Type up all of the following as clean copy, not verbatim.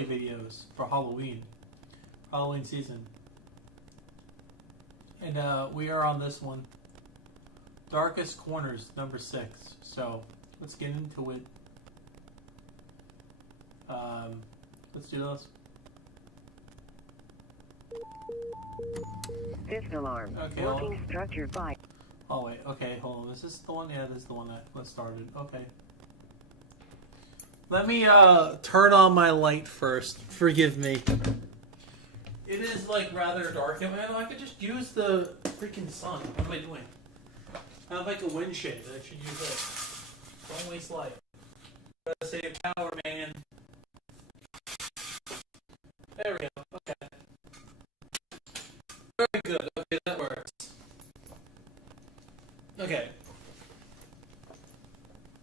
cosplay videos for Halloween season. And we are on this one. Darkest Corners, number 6. So, let's get into it. Let's do this. Fifth alarm. Okay, Working structure 5. Oh wait, okay, hold on. Is this the one? Yeah, this is the one that started. Okay. Let me turn on my light first. Forgive me. It is like rather dark, and I could just use the freaking sun. What am I doing? I have like a wind shade. I should use it. Don't waste light. Gotta save power, man. There we go. Okay. Very good. Okay, that works. Okay.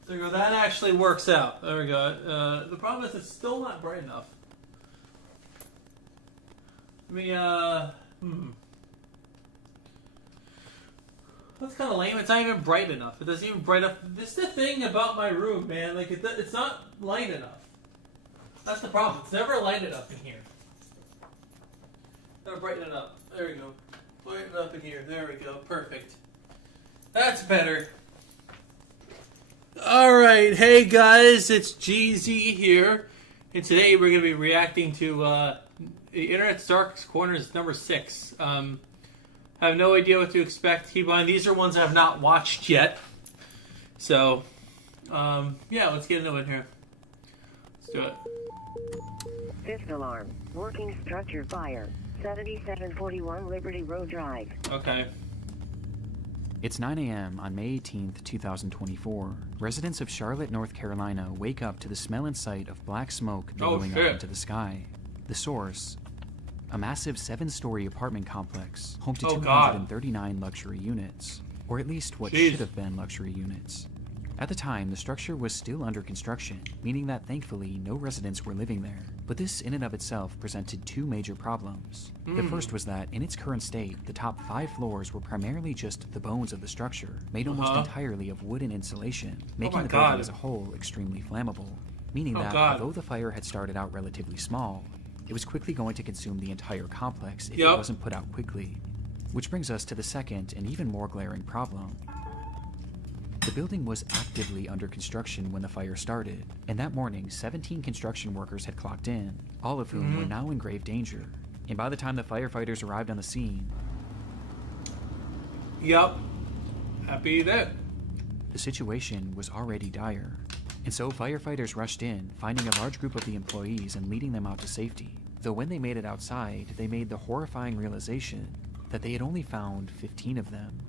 There we go. That actually works out. There we go. The problem is it's still not bright enough. That's kind of lame. It's not even bright enough. It doesn't even bright up. This is the thing about my room, man. Like, it's not light enough. That's the problem. It's never light enough in here. Gotta brighten it up. There we go. Brighten it up in here. There we go. Perfect. That's better. Alright, hey guys, it's GZ here. And today we're going to be reacting to the Internet's Darkest Corners number 6. I have no idea what to expect. Keep in mind, these are ones I have not watched yet. So, yeah, let's get into it here. Let's do it. Fifth alarm. Working structure fire. 7741 Liberty Road Drive. Okay. It's 9 a.m. on May 18th, 2024. Residents of Charlotte, North Carolina wake up to the smell and sight of black smoke billowing up into the sky. The source, a massive 7-story apartment complex, home to 239 luxury units, or at least what should have been luxury units. At the time, the structure was still under construction, meaning that thankfully no residents were living there. But this in and of itself presented 2 major problems. The first was that, in its current state, the top 5 floors were primarily just the bones of the structure, made almost entirely of wood and insulation, making the building as a whole extremely flammable. Meaning that, although the fire had started out relatively small, it was quickly going to consume the entire complex if it wasn't put out quickly. Which brings us to the second and even more glaring problem. The building was actively under construction when the fire started, and that morning 17 construction workers had clocked in, all of whom were now in grave danger. And by the time the firefighters arrived on the scene, Happy that. The situation was already dire. And so firefighters rushed in, finding a large group of the employees and leading them out to safety. Though when they made it outside, they made the horrifying realization that they had only found 15 of them.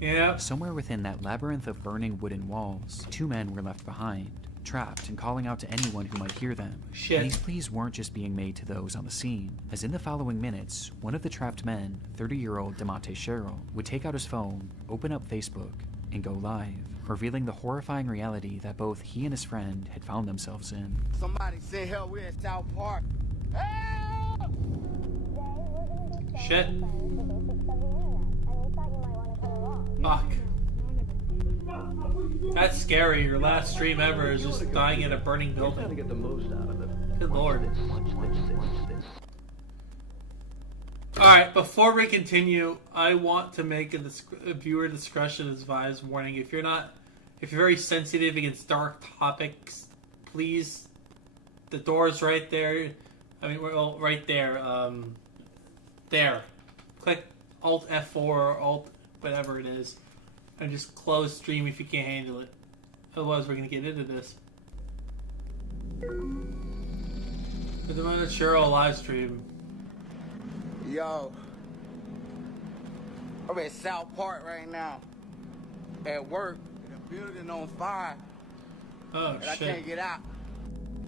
Yeah. Somewhere within that labyrinth of burning wooden walls, 2 men were left behind, trapped and calling out to anyone who might hear them. And these pleas weren't just being made to those on the scene, as in the following minutes, one of the trapped men, 30-year-old DeMonte Sherrill, would take out his phone, open up Facebook, and go live, revealing the horrifying reality that both he and his friend had found themselves in. Somebody send help, we're in South Park. Shit. Fuck. That's scary. Your last stream ever is just dying in a burning building. To get the most out of it. Good lord. Watch this. Alright, before we continue, I want to make a viewer discretion advised warning. If you're very sensitive against dark topics, please, the door's right there. I mean, well, right there. There. Click Alt F4 or Alt whatever it is, and just close stream if you can't handle it. Otherwise, we're gonna get into this. The DeMonte Sherrill live stream. Yo, I'm at South Park right now. At work, the building on fire. Oh and shit! I can't get out.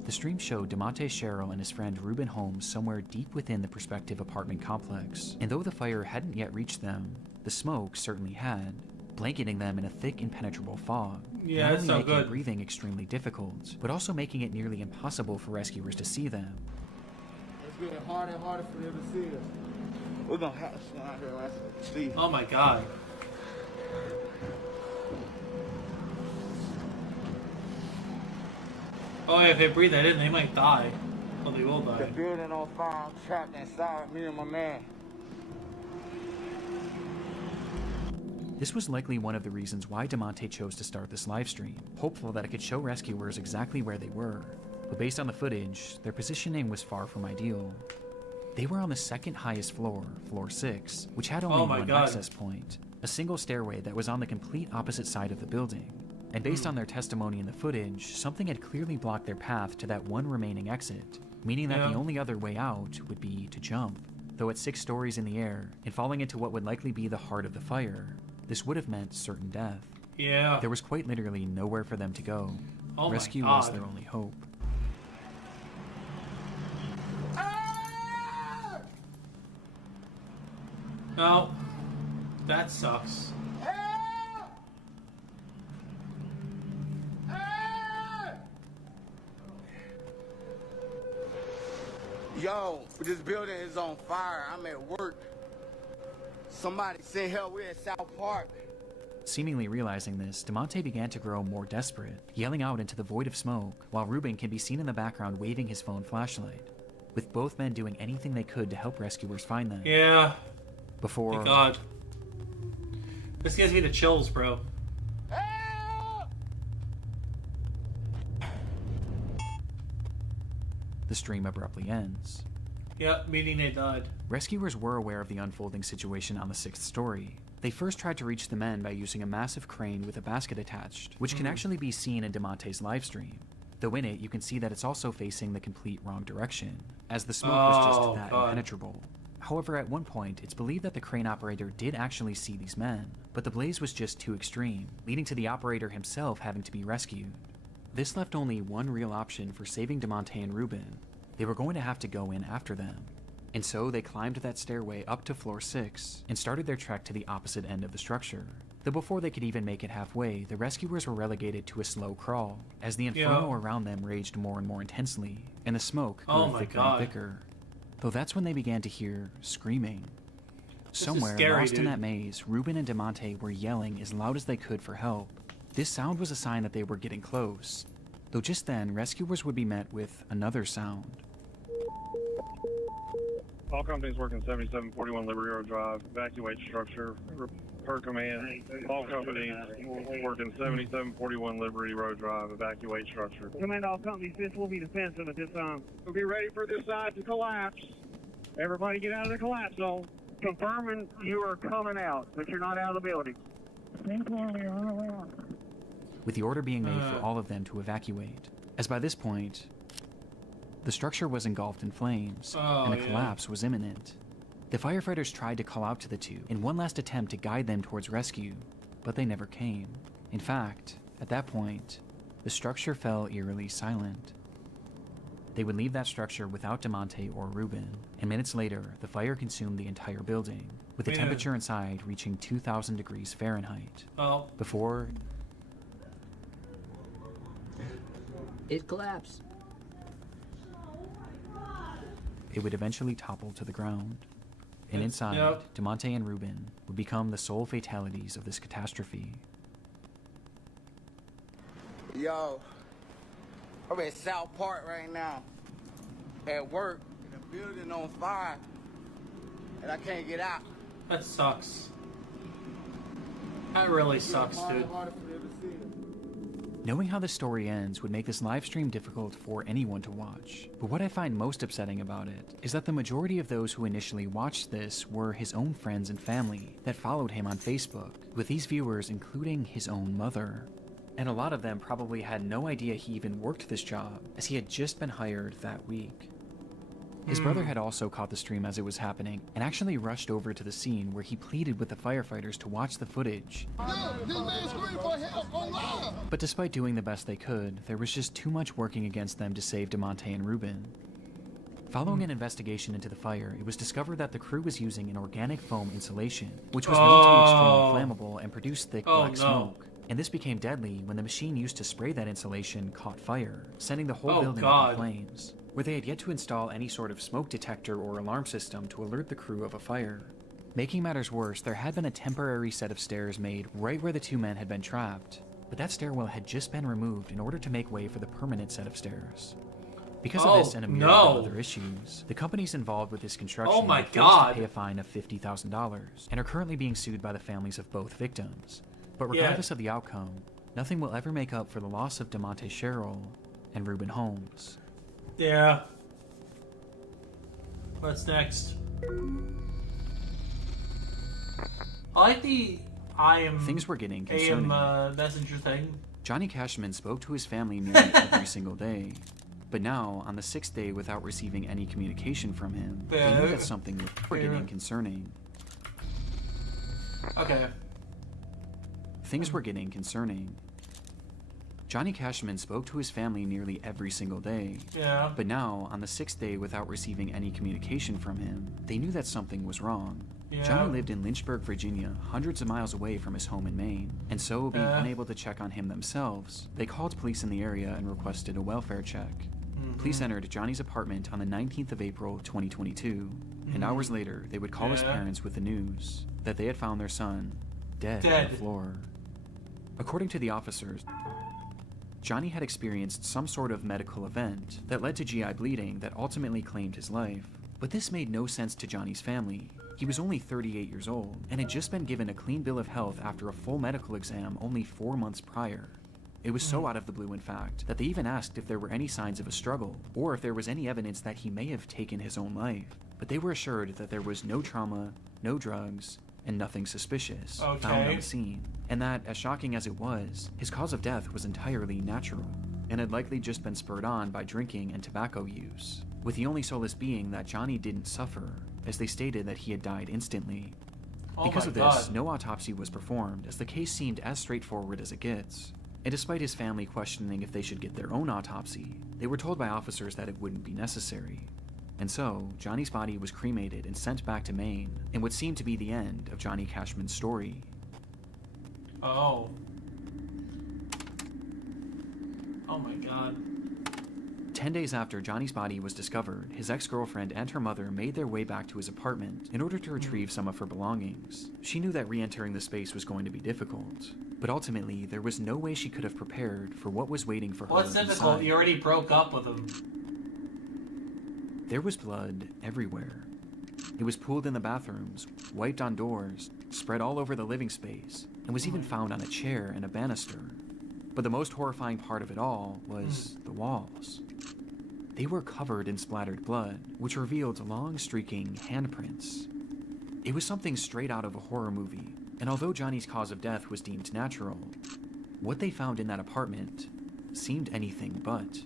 The stream showed DeMonte Sherrill and his friend Reuben Holmes somewhere deep within the prospective apartment complex, and though the fire hadn't yet reached them, the smoke certainly had, blanketing them in a thick impenetrable fog. Yeah, not that's only so making good. breathing extremely difficult, but also making it nearly impossible for rescuers to see them. It's getting harder and harder for them to see us. We're gonna have to stand out here and see. Oh my god! Oh yeah, if they breathe that in, they might die. Oh, they will The die. building on fire. I'm trapped inside, me and my man. This was likely one of the reasons why DeMonte chose to start this livestream, hopeful that it could show rescuers exactly where they were. But based on the footage, their positioning was far from ideal. They were on the second highest floor, floor 6, which had only one access point, a single stairway that was on the complete opposite side of the building. And based on their testimony in the footage, something had clearly blocked their path to that one remaining exit, meaning that the only other way out would be to jump. Though at 6 stories in the air, and falling into what would likely be the heart of the fire, this would have meant certain death. Yeah. There was quite literally nowhere for them to go. Oh Rescue my God. was their only hope. No. That sucks. Yo, this building is on fire. I'm at work. Somebody send help. We're in South Park. Seemingly realizing this, DeMonte began to grow more desperate, yelling out into the void of smoke, while Ruben can be seen in the background waving his phone flashlight, with both men doing anything they could to help rescuers find them. Yeah. Before... Thank God. This gives me the chills, bro. the stream abruptly ends. Yep, meaning they died. Rescuers were aware of the unfolding situation on the 6th story. They first tried to reach the men by using a massive crane with a basket attached, which can actually be seen in DeMonte's livestream. Though in it, you can see that it's also facing the complete wrong direction, as the smoke was just that impenetrable. However, at one point, it's believed that the crane operator did actually see these men, but the blaze was just too extreme, leading to the operator himself having to be rescued. This left only one real option for saving DeMonte and Ruben. They were going to have to go in after them. And so they climbed that stairway up to floor 6 and started their trek to the opposite end of the structure. Though before they could even make it halfway, the rescuers were relegated to a slow crawl, as the inferno around them raged more and more intensely, and the smoke grew thicker and thicker. Though that's when they began to hear screaming. Somewhere, lost in that maze, Ruben and DeMonte were yelling as loud as they could for help. This sound was a sign that they were getting close. Though just then, rescuers would be met with another sound. All companies working 7741 Liberty Road Drive, evacuate structure, per command. All companies working 7741 Liberty Road Drive, evacuate structure. Command all companies, this will be defensive at this time. We'll be ready for this side to collapse. Everybody get out of the collapse zone. Confirming you are coming out, but you're not out of the building. With the order being made for all of them to evacuate, as by this point, the structure was engulfed in flames, and a collapse was imminent. The firefighters tried to call out to the two in one last attempt to guide them towards rescue, but they never came. In fact, at that point, the structure fell eerily silent. They would leave that structure without DeMonte or Ruben, and minutes later, the fire consumed the entire building, with the temperature inside reaching 2,000 degrees Fahrenheit. Before it collapsed. It would eventually topple to the ground. And inside, DeMonte and Ruben would become the sole fatalities of this catastrophe. Yo, I'm at South Park right now, at work, in a building on fire, and I can't get out. That sucks. That really sucks, dude. Knowing how the story ends would make this live stream difficult for anyone to watch. But what I find most upsetting about it is that the majority of those who initially watched this were his own friends and family that followed him on Facebook, with these viewers including his own mother. And a lot of them probably had no idea he even worked this job, as he had just been hired that week. His brother had also caught the stream as it was happening, and actually rushed over to the scene where he pleaded with the firefighters to watch the footage. But despite doing the best they could, there was just too much working against them to save DeMonte and Ruben. Following an investigation into the fire, it was discovered that the crew was using an organic foam insulation, which was known to be extremely flammable and produce thick black smoke. And this became deadly when the machine used to spray that insulation caught fire, sending the whole building up in flames, where they had yet to install any sort of smoke detector or alarm system to alert the crew of a fire. Making matters worse, there had been a temporary set of stairs made right where the two men had been trapped, but that stairwell had just been removed in order to make way for the permanent set of stairs. Because of this and a myriad of other issues, the companies involved with this construction were forced to pay a fine of $50,000 and are currently being sued by the families of both victims. But regardless of the outcome, nothing will ever make up for the loss of DeMonte Sherrill and Reuben Holmes. Yeah. What's next? I like the Things were getting concerning. messenger thing. Johnny Cashman spoke to his family nearly every single day. But now, on the 6th day without receiving any communication from him, they knew that something was getting concerning. Okay. Things were getting concerning. Johnny Cashman spoke to his family nearly every single day. Yeah. But now, on the 6th day without receiving any communication from him, they knew that something was wrong. Yeah. Johnny lived in Lynchburg, Virginia, hundreds of miles away from his home in Maine, and so, being unable to check on him themselves, they called police in the area and requested a welfare check. Police entered Johnny's apartment on the 19th of April, 2022, and hours later, they would call his parents with the news that they had found their son dead on the floor. According to the officers, Johnny had experienced some sort of medical event that led to GI bleeding that ultimately claimed his life. But this made no sense to Johnny's family. He was only 38 years old and had just been given a clean bill of health after a full medical exam only 4 months prior. It was so out of the blue, in fact, that they even asked if there were any signs of a struggle, or if there was any evidence that he may have taken his own life. But they were assured that there was no trauma, no drugs, and nothing suspicious found on the scene. And that, as shocking as it was, his cause of death was entirely natural, and had likely just been spurred on by drinking and tobacco use, with the only solace being that Johnny didn't suffer, as they stated that he had died instantly. Because of this, no autopsy was performed, as the case seemed as straightforward as it gets. And despite his family questioning if they should get their own autopsy, they were told by officers that it wouldn't be necessary. And so, Johnny's body was cremated and sent back to Maine, in what seemed to be the end of Johnny Cashman's story. Oh. Oh my god. 10 days after Johnny's body was discovered, his ex-girlfriend and her mother made their way back to his apartment in order to retrieve some of her belongings. She knew that re-entering the space was going to be difficult, but ultimately, there was no way she could have prepared for what was waiting for her What's difficult? inside. You already broke up with him. There was blood everywhere. It was pooled in the bathrooms, wiped on doors, spread all over the living space, and was even found on a chair and a banister. But the most horrifying part of it all was the walls. They were covered in splattered blood, which revealed long streaking handprints. It was something straight out of a horror movie, and although Johnny's cause of death was deemed natural, what they found in that apartment seemed anything but.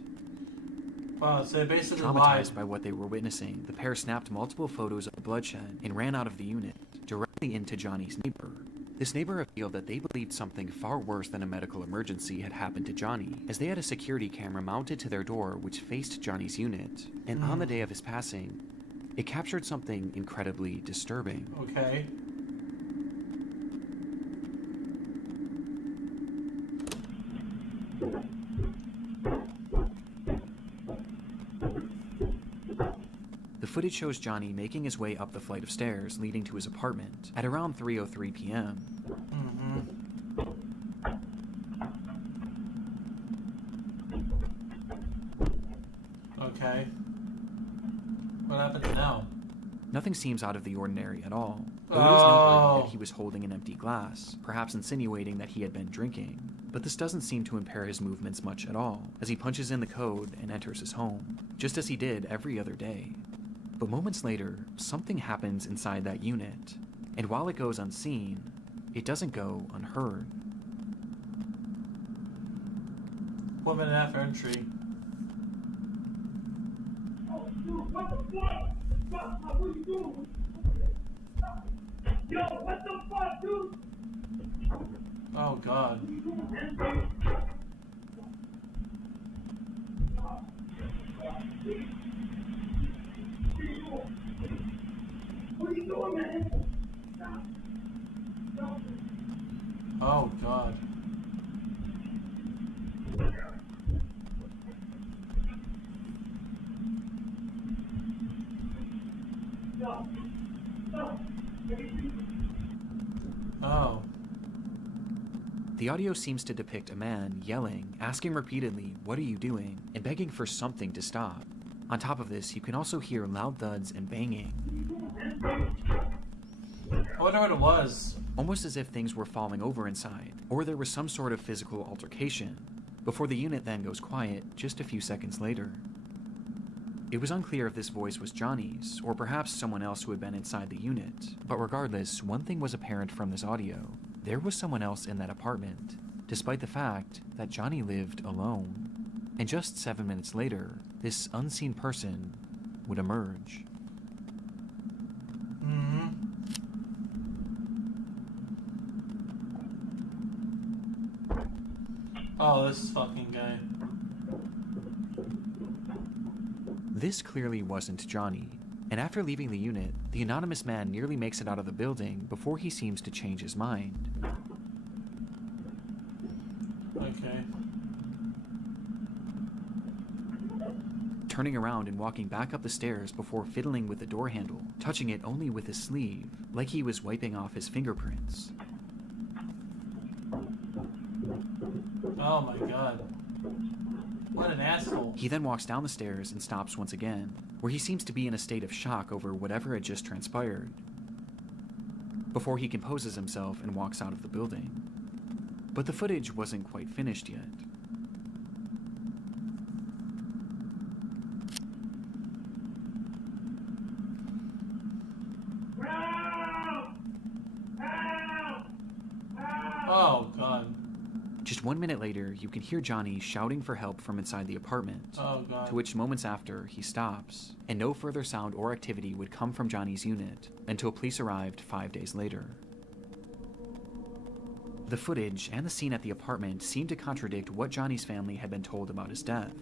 Wow, so they basically Traumatized by what they were witnessing, the pair snapped multiple photos of the bloodshed and ran out of the unit, directly into Johnny's neighbor. This neighbor revealed that they believed something far worse than a medical emergency had happened to Johnny, as they had a security camera mounted to their door which faced Johnny's unit, and on the day of his passing, it captured something incredibly disturbing. Okay. The footage shows Johnny making his way up the flight of stairs leading to his apartment at around 3:03 p.m. Okay. What happens now? Nothing seems out of the ordinary at all. Though it is noteworthy that he was holding an empty glass, perhaps insinuating that he had been drinking. But this doesn't seem to impair his movements much at all, as he punches in the code and enters his home, just as he did every other day. But moments later, something happens inside that unit, and while it goes unseen, it doesn't go unheard. Woman after entry. What the fuck? What are you doing? Yo, what the fuck, dude? Oh god. What are you doing, man? Oh god. Oh. The audio seems to depict a man yelling, asking repeatedly, "What are you doing?" and begging for something to stop. On top of this, you can also hear loud thuds and banging. I wonder what it was. Almost as if things were falling over inside, or there was some sort of physical altercation, before the unit then goes quiet just a few seconds later. It was unclear if this voice was Johnny's, or perhaps someone else who had been inside the unit, but regardless, one thing was apparent from this audio. There was someone else in that apartment, despite the fact that Johnny lived alone. And just 7 minutes later, this unseen person would emerge. Oh, this fucking guy. This clearly wasn't Johnny, and after leaving the unit, the anonymous man nearly makes it out of the building before he seems to change his mind. Okay. Turning around and walking back up the stairs before fiddling with the door handle, touching it only with his sleeve, like he was wiping off his fingerprints. Oh my god. What an asshole. He then walks down the stairs and stops once again, where he seems to be in a state of shock over whatever had just transpired, before he composes himself and walks out of the building. But the footage wasn't quite finished yet. Oh god. Just 1 minute later, you can hear Johnny shouting for help from inside the apartment, Oh god. to which moments after, he stops, and no further sound or activity would come from Johnny's unit until police arrived 5 days later. The footage and the scene at the apartment seemed to contradict what Johnny's family had been told about his death.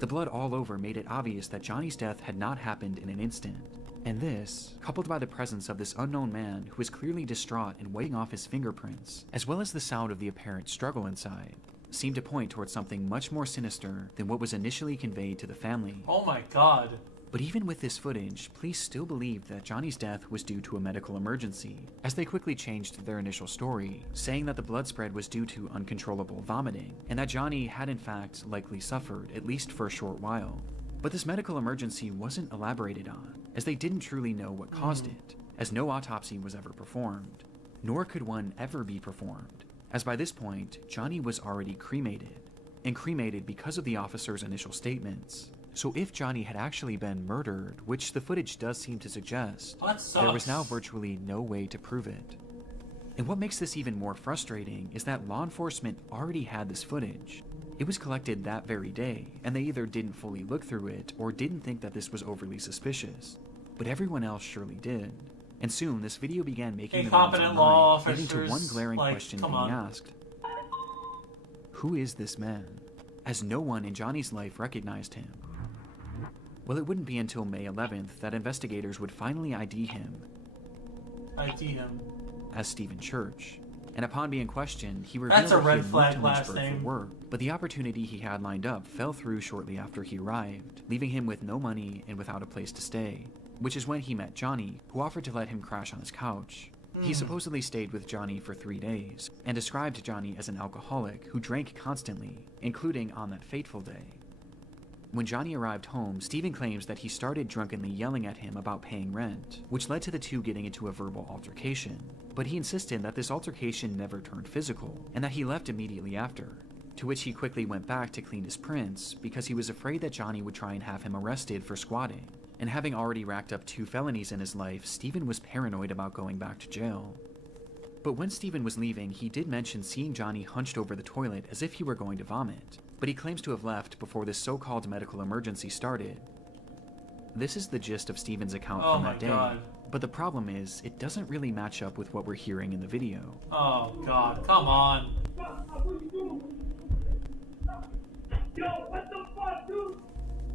The blood all over made it obvious that Johnny's death had not happened in an instant. And this, coupled by the presence of this unknown man who was clearly distraught and wiping off his fingerprints, as well as the sound of the apparent struggle inside, seemed to point towards something much more sinister than what was initially conveyed to the family. Oh my god. But even with this footage, police still believed that Johnny's death was due to a medical emergency, as they quickly changed their initial story, saying that the blood spread was due to uncontrollable vomiting, and that Johnny had in fact likely suffered, at least for a short while. But this medical emergency wasn't elaborated on, as they didn't truly know what caused it, as no autopsy was ever performed, nor could one ever be performed, as by this point, Johnny was already cremated, and cremated because of the officer's initial statements. So if Johnny had actually been murdered, which the footage does seem to suggest, there was now virtually no way to prove it. And what makes this even more frustrating is that law enforcement already had this footage. It was collected that very day, and they either didn't fully look through it or didn't think that this was overly suspicious. But everyone else surely did. And soon, this video began making the rounds online, leading to one glaring question being asked. Who is this man? As no one in Johnny's life recognized him. Well, it wouldn't be until May 11th that investigators would finally ID him as Stephen Church. And upon being questioned, he revealed that he had moved to Lynchburg for work, but the opportunity he had lined up fell through shortly after he arrived, leaving him with no money and without a place to stay, which is when he met Johnny, who offered to let him crash on his couch. He supposedly stayed with Johnny for 3 days, and described Johnny as an alcoholic who drank constantly, including on that fateful day. When Johnny arrived home, Stephen claims that he started drunkenly yelling at him about paying rent, which led to the two getting into a verbal altercation. But he insisted that this altercation never turned physical, and that he left immediately after, to which he quickly went back to clean his prints because he was afraid that Johnny would try and have him arrested for squatting. And having already racked up 2 felonies in his life, Stephen was paranoid about going back to jail. But when Stephen was leaving, he did mention seeing Johnny hunched over the toilet as if he were going to vomit, but he claims to have left before this so-called medical emergency started. This is the gist of Stephen's account from that day, but the problem is, it doesn't really match up with what we're hearing in the video. Oh god, come on. Yo, what the fuck, dude?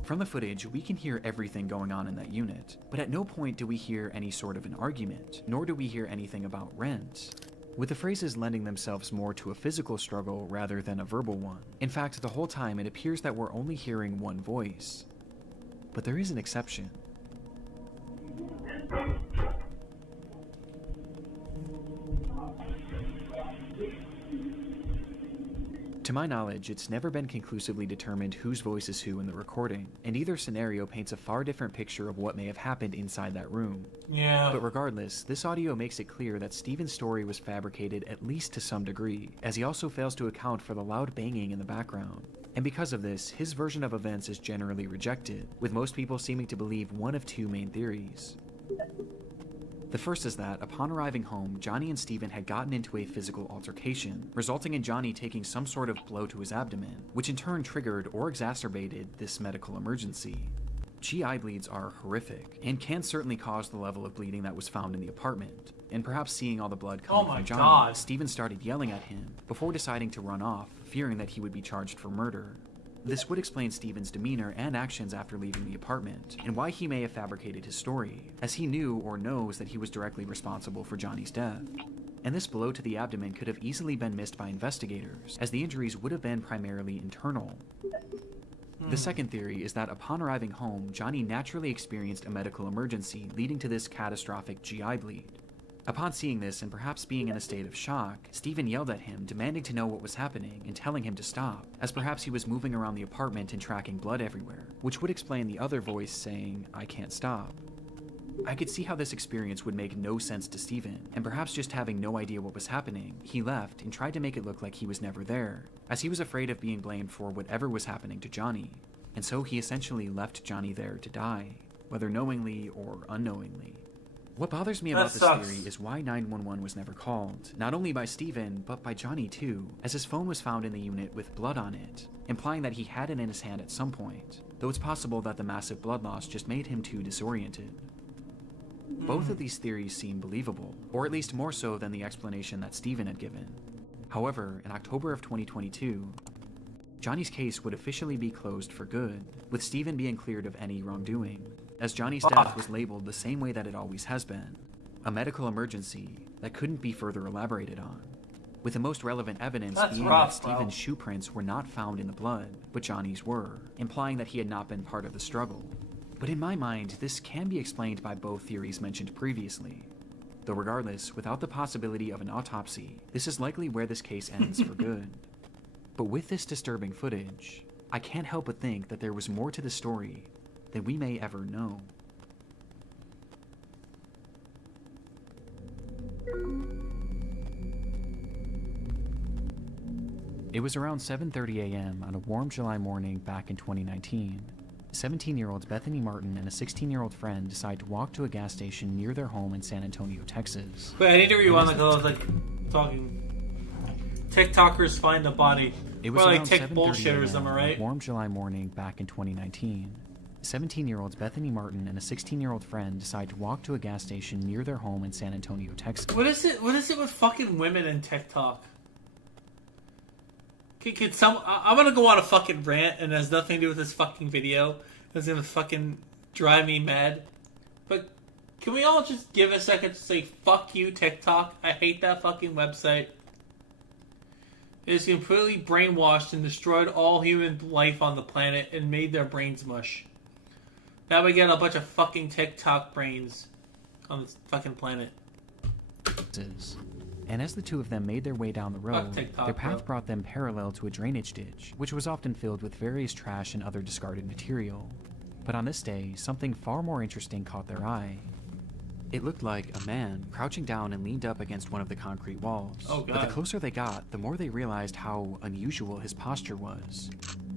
From the footage, we can hear everything going on in that unit, but at no point do we hear any sort of an argument, nor do we hear anything about rent, with the phrases lending themselves more to a physical struggle rather than a verbal one. In fact, the whole time it appears that we're only hearing one voice. But there is an exception. To my knowledge, it's never been conclusively determined whose voice is who in the recording, and either scenario paints a far different picture of what may have happened inside that room. Yeah. But regardless, this audio makes it clear that Steven's story was fabricated at least to some degree, as he also fails to account for the loud banging in the background. And because of this, his version of events is generally rejected, with most people seeming to believe one of two main theories. The first is that, upon arriving home, Johnny and Steven had gotten into a physical altercation, resulting in Johnny taking some sort of blow to his abdomen, which in turn triggered or exacerbated this medical emergency. GI bleeds are horrific, and can certainly cause the level of bleeding that was found in the apartment, and perhaps seeing all the blood coming from Johnny, Steven started yelling at him, before deciding to run off, fearing that he would be charged for murder. This would explain Steven's demeanor and actions after leaving the apartment, and why he may have fabricated his story, as he knew or knows that he was directly responsible for Johnny's death. And this blow to the abdomen could have easily been missed by investigators, as the injuries would have been primarily internal. The second theory is that upon arriving home, Johnny naturally experienced a medical emergency, leading to this catastrophic GI bleed. Upon seeing this and perhaps being in a state of shock, Steven yelled at him, demanding to know what was happening and telling him to stop, as perhaps he was moving around the apartment and tracking blood everywhere, which would explain the other voice saying, "I can't stop." I could see how this experience would make no sense to Steven, and perhaps just having no idea what was happening, he left and tried to make it look like he was never there, as he was afraid of being blamed for whatever was happening to Johnny, and so he essentially left Johnny there to die, whether knowingly or unknowingly. What bothers me about this theory is why 911 was never called, not only by Steven, but by Johnny too, as his phone was found in the unit with blood on it, implying that he had it in his hand at some point, though it's possible that the massive blood loss just made him too disoriented. Both of these theories seem believable, or at least more so than the explanation that Steven had given. However, in October of 2022, Johnny's case would officially be closed for good, with Steven being cleared of any wrongdoing, as Johnny's death was labeled the same way that it always has been, a medical emergency that couldn't be further elaborated on, with the most relevant evidence being that Steven's shoe prints were not found in the blood, but Johnny's were, implying that he had not been part of the struggle. But in my mind, this can be explained by both theories mentioned previously. Though regardless, without the possibility of an autopsy, this is likely where this case ends for good. But with this disturbing footage, I can't help but think that there was more to the story than we may ever know. It was around 7:30 a.m. on a warm July morning back in 2019. 17-year-olds Bethany Martin and a 16-year-old friend decide to walk to a gas station near their home in San Antonio, Texas. Wait, I need to rewind because I was talking. TikTokers find a body. It was like around tech 7:30 bullshitters, am I a.m. right? on a warm July morning back in 2019. 17-year-olds Bethany Martin and a 16-year-old friend decide to walk to a gas station near their home in San Antonio, Texas. What is it with fucking women and TikTok? I'm gonna go on a fucking rant and it has nothing to do with this fucking video. It's gonna fucking drive me mad. But can we all just give a second to say fuck you, TikTok? I hate that fucking website. It is completely brainwashed and destroyed all human life on the planet and made their brains mush. Now we get a bunch of fucking TikTok brains on this fucking planet. And as the two of them made their way down the road, their path brought them parallel to a drainage ditch, which was often filled with various trash and other discarded material. But on this day, something far more interesting caught their eye. It looked like a man crouching down and leaned up against one of the concrete walls. Oh, God. But the closer they got, the more they realized how unusual his posture was.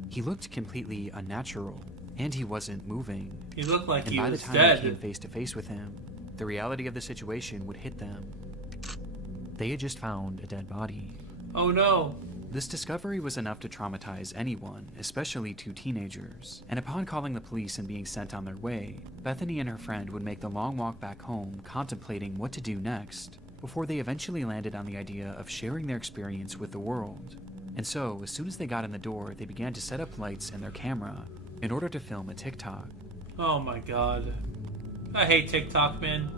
He looked completely unnatural, and he wasn't moving. He looked like he was dead. And by the time they came face to face with him, the reality of the situation would hit them. They had just found a dead body. Oh no. This discovery was enough to traumatize anyone, especially two teenagers, and upon calling the police and being sent on their way, Bethany and her friend would make the long walk back home contemplating what to do next, before they eventually landed on the idea of sharing their experience with the world. And so, as soon as they got in the door, they began to set up lights and their camera in order to film a TikTok. Oh my god. I hate TikTok, man.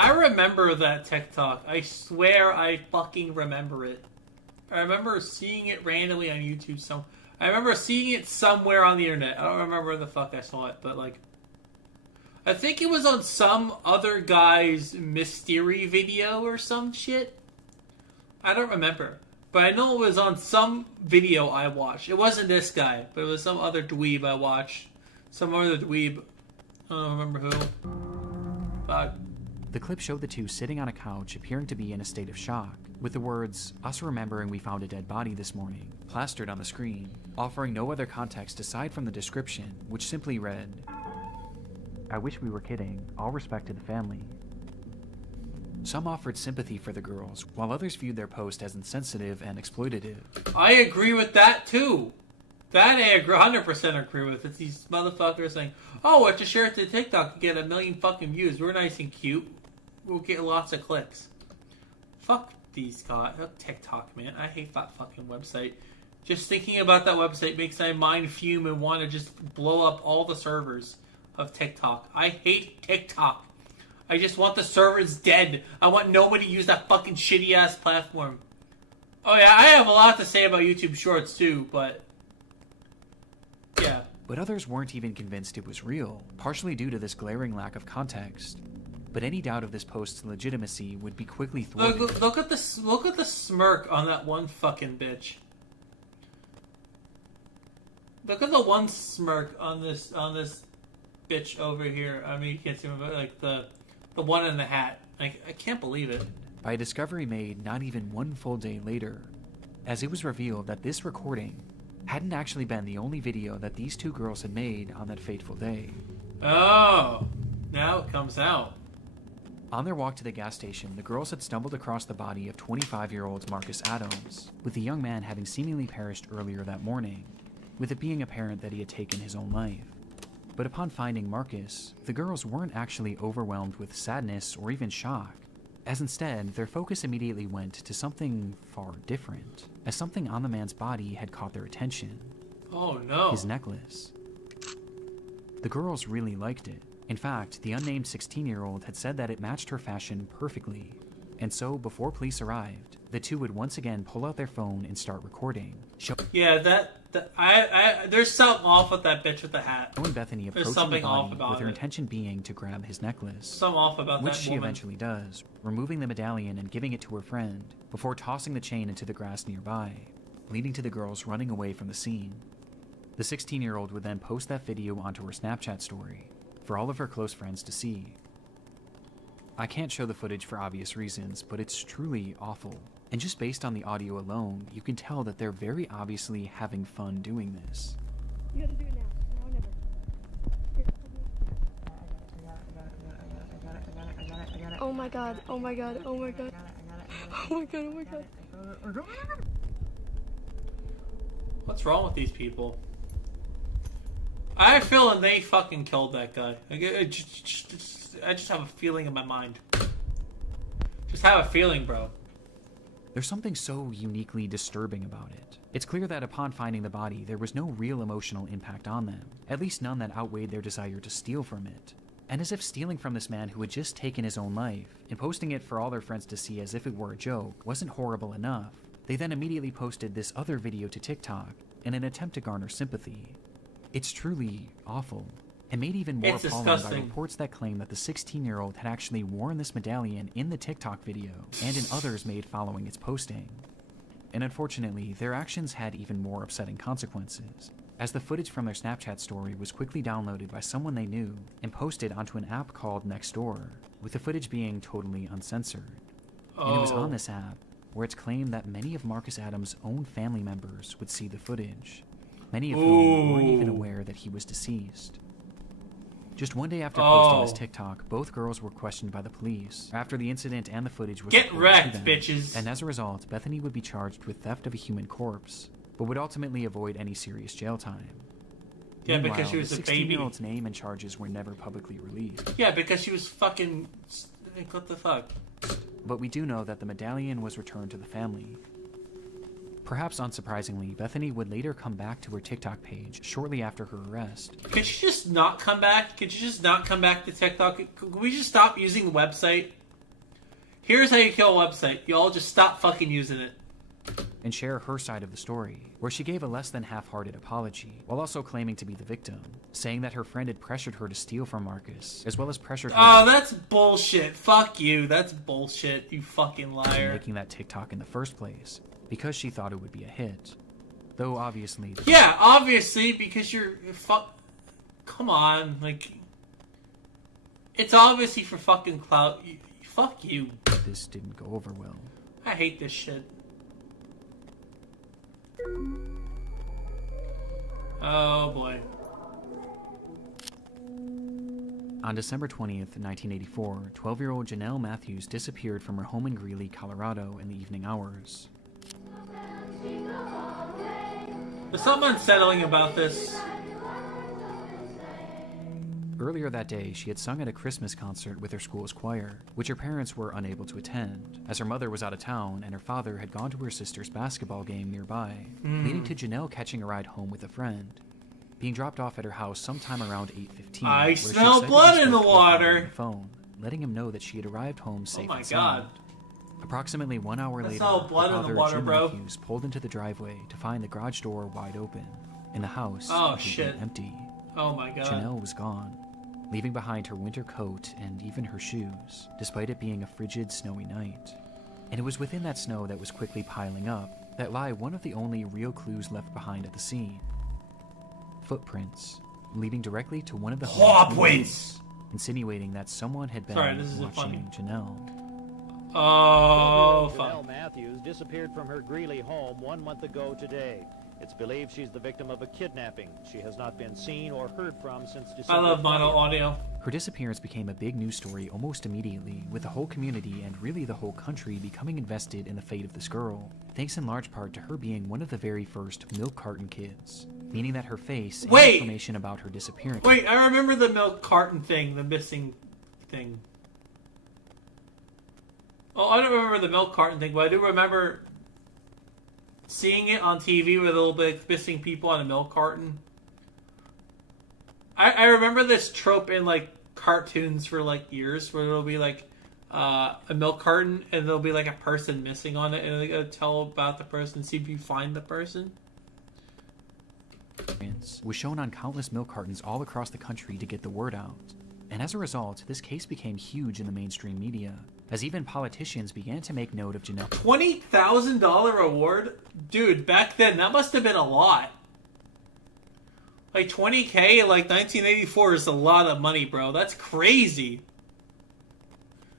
I remember that TikTok. I swear I fucking remember it. I remember seeing it randomly on YouTube. I remember seeing it somewhere on the internet. I don't remember where the fuck I saw it, but like... I think it was on some other guy's mystery video or some shit. I don't remember. But I know it was on some video I watched. It wasn't this guy, but it was some other dweeb I watched. Some other dweeb. I don't remember who. But The clip showed the two sitting on a couch appearing to be in a state of shock, with the words, "Us remembering we found a dead body this morning," plastered on the screen, offering no other context aside from the description, which simply read, "I wish we were kidding. All respect to the family." Some offered sympathy for the girls, while others viewed their post as insensitive and exploitative. I agree with that too. That I 100% agree with. It's these motherfuckers saying, "Oh, let's just share it to TikTok to get 1,000,000 fucking views. We're nice and cute. We'll get lots of clicks." Fuck these guys. TikTok, man. I hate that fucking website. Just thinking about that website makes my mind fume and want to just blow up all the servers of TikTok. I hate TikTok. I just want the servers dead. I want nobody to use that fucking shitty ass platform. Oh yeah, I have a lot to say about YouTube Shorts too, but yeah. But others weren't even convinced it was real, partially due to this glaring lack of context. But any doubt of this post's legitimacy would be quickly thwarted. Look at the smirk on that one fucking bitch. Look at the one smirk on this bitch over here. I mean, you can't see me, but like the one in the hat. Like, I can't believe it. By a discovery made not even one full day later, as it was revealed that this recording hadn't actually been the only video that these two girls had made on that fateful day. Oh, now it comes out. On their walk to the gas station, the girls had stumbled across the body of 25-year-old Marcus Adams, with the young man having seemingly perished earlier that morning, with it being apparent that he had taken his own life. But upon finding Marcus, the girls weren't actually overwhelmed with sadness or even shock, as instead, their focus immediately went to something far different, as something on the man's body had caught their attention. Oh no. His necklace. The girls really liked it. In fact, the unnamed 16-year-old had said that it matched her fashion perfectly, and so before police arrived, the two would once again pull out their phone and start recording. Yeah, there's something off with that bitch with the hat. Showing Bethany approaching something the off body about with her it. intention being to grab his necklace. Something off about which that she woman. eventually does, removing the medallion and giving it to her friend, before tossing the chain into the grass nearby, leading to the girls running away from the scene. The 16-year-old would then post that video onto her Snapchat story, for all of her close friends to see. I can't show the footage for obvious reasons, but it's truly awful. And just based on the audio alone, you can tell that they're very obviously having fun doing this. You gotta do it now. Now or never. Here, oh my god, oh my god, oh my god. Oh my god, oh my god. What's wrong with these people? I have a feeling they fucking killed that guy. I just have a feeling in my mind. Just have a feeling, bro. There's something so uniquely disturbing about it. It's clear that upon finding the body, there was no real emotional impact on them, at least none that outweighed their desire to steal from it. And as if stealing from this man who had just taken his own life, and posting it for all their friends to see as if it were a joke, wasn't horrible enough, they then immediately posted this other video to TikTok in an attempt to garner sympathy. It's truly awful, and made even more appalling by reports that claim that the 16-year-old had actually worn this medallion in the TikTok video, and in others made following its posting. And unfortunately, their actions had even more upsetting consequences, as the footage from their Snapchat story was quickly downloaded by someone they knew and posted onto an app called Nextdoor, with the footage being totally uncensored. And it was on this app where it's claimed that many of Marcus Adams' own family members would see the footage, many of whom weren't even aware that he was deceased. Just one day after posting this TikTok, both girls were questioned by the police after the incident and the footage was Get wrecked, to them. bitches! And as a result, Bethany would be charged with theft of a human corpse, but would ultimately avoid any serious jail time. Yeah, Meanwhile, because she was the a baby. 16-year-old's name and charges were never publicly released. Yeah, because she was fucking... What the fuck? But we do know that the medallion was returned to the family. Perhaps unsurprisingly, Bethany would later come back to her TikTok page shortly after her arrest. Could you just not come back? Could you just not come back to TikTok? Could we just stop using the website? Here's how you kill a website. You all just stop fucking using it. and share her side of the story, where she gave a less than half-hearted apology, while also claiming to be the victim, saying that her friend had pressured her to steal from Marcus, as well as pressured her Oh, that's bullshit. Fuck you. That's bullshit, you fucking liar. making that TikTok in the first place, because she thought it would be a hit. Though obviously... Yeah, obviously, because you're... Come on, like... It's obviously for fucking clout. Fuck you. This didn't go over well. I hate this shit. Oh boy. On December 20th, 1984, 12-year-old Janelle Matthews disappeared from her home in Greeley, Colorado in the evening hours. There's something unsettling about this. Earlier that day, she had sung at a Christmas concert with her school's choir, which her parents were unable to attend, as her mother was out of town and her father had gone to her sister's basketball game nearby, leading to Janelle catching a ride home with a friend, being dropped off at her house sometime around 8:15. I smell blood in the water. On the phone, letting him know that she had arrived home safe and God. sound. Approximately 1 hour later, smell blood her in the father, water, Jim bro. Matthews, pulled into the driveway to find the garage door wide open, and the house shit. empty. Oh my god. Janelle was gone, leaving behind her winter coat and even her shoes, despite it being a frigid, snowy night. And it was within that snow that was quickly piling up that lie one of the only real clues left behind at the scene. Footprints, leading directly to one of the home's windows, insinuating that someone had been watching Janelle. Oh, Janelle Matthews disappeared from her Greeley home 1 month ago today. It's believed she's the victim of a kidnapping. She has not been seen or heard from since December. I love mono audio. Her disappearance became a big news story almost immediately, with the whole community and really the whole country becoming invested in the fate of this girl, thanks in large part to her being one of the very first milk carton kids, meaning that her face and information about her disappearance... Wait, I remember the milk carton thing, the missing thing. Oh, I don't remember the milk carton thing, but I do remember seeing it on TV with a little bit of missing people on a milk carton. I remember this trope in like cartoons for like years, where it'll be like a milk carton and there'll be like a person missing on it, and it'll tell about the person, see if you find the person. Was shown on countless milk cartons all across the country to get the word out. And as a result, this case became huge in the mainstream media, as even politicians began to make note of Janelle. $20,000 award? Dude, back then, that must have been a lot. Like, 20K in, like, 1984 is a lot of money, bro. That's crazy.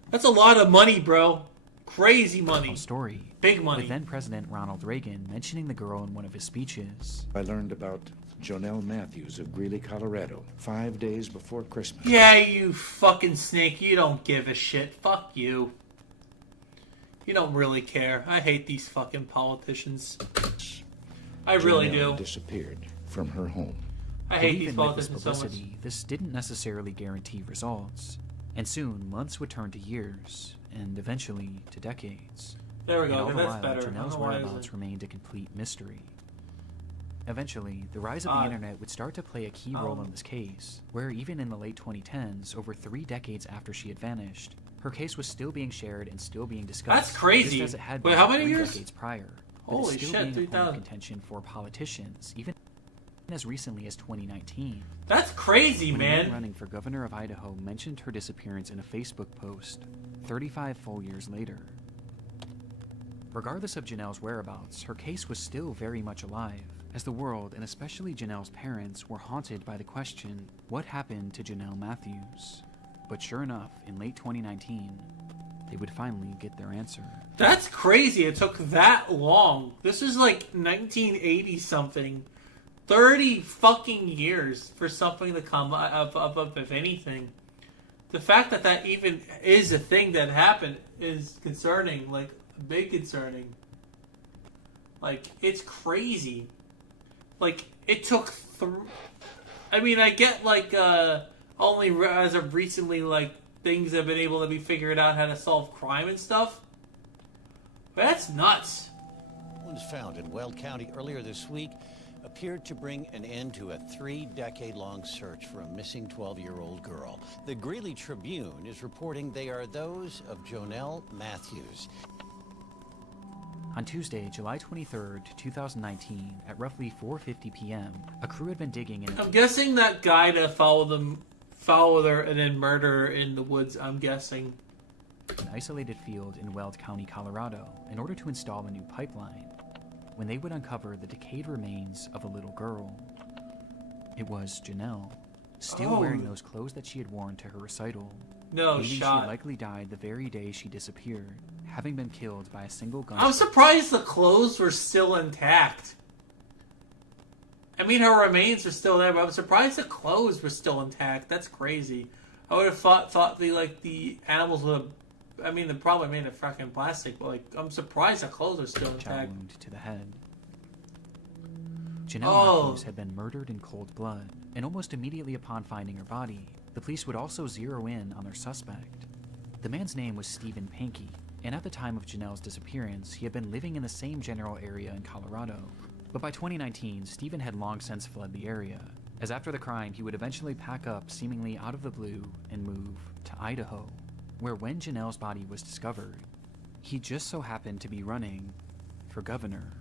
That's a lot of money, bro. Crazy money. Story. Big money. With then-President Ronald Reagan mentioning the girl in one of his speeches. I learned about Janelle Matthews of Greeley, Colorado, 5 days before Christmas. Yeah, you fucking snake. You don't give a shit. Fuck you. You don't really care. I hate these fucking politicians. I really do. Disappeared from her home. I hate these Even politicians with this publicity, this didn't necessarily guarantee results. And soon, months would turn to years, and eventually to decades. There we go. And all the That's while, better. Janelle's whereabouts remained a complete mystery. Eventually, the rise of the internet would start to play a key role in this case, where even in the late 2010s, over 3 decades after she had vanished, her case was still being shared and still being discussed. That's crazy. Just as it had Wait, been how many 3 years? decades prior. But Holy it's still shit, being a point 3,000. of contention for politicians, even as recently as 2019. That's crazy, when man. a man running for governor of Idaho mentioned her disappearance in a Facebook post 35 full years later. Regardless of Janelle's whereabouts, her case was still very much alive, as the world, and especially Janelle's parents, were haunted by the question, what happened to Janelle Matthews? But sure enough, in late 2019, they would finally get their answer. That's crazy. It took that long. This is like 1980 something. 30 fucking years for something to come up if anything. The fact that that even is a thing that happened is concerning, like, big concerning. Like, it's crazy. Like, it took I mean, I get, like, only as of recently, like, things have been able to be figured out how to solve crime and stuff. But that's nuts. Was found in Weld County earlier this week appeared to bring an end to a 3-decade-long search for a missing 12-year-old girl. The Greeley Tribune is reporting they are those of Janelle Matthews. On Tuesday, July 23rd, 2019, at roughly 4:50 p.m., a crew had been digging in. I'm guessing that guy to follow her and then murder her in the woods, I'm guessing. An isolated field in Weld County, Colorado, in order to install a new pipeline, when they would uncover the decayed remains of a little girl. It was Janelle, still wearing those clothes that she had worn to her recital. No meaning shot. She likely died the very day she disappeared, having been killed by a single gun. I'm surprised the clothes were still intact. I mean, her remains are still there, but I'm surprised the clothes were still intact. That's crazy. I would have thought the animals would have. I mean, they're probably made of fucking plastic, but like, I'm surprised the clothes are still intact. Wound to the head. Janelle Matthews had been murdered in cold blood, and almost immediately upon finding her body, the police would also zero in on their suspect. The man's name was Stephen Pankey, and at the time of Janelle's disappearance, he had been living in the same general area in Colorado. But by 2019, Stephen had long since fled the area, as after the crime, he would eventually pack up seemingly out of the blue and move to Idaho, where when Janelle's body was discovered, he just so happened to be running for governor.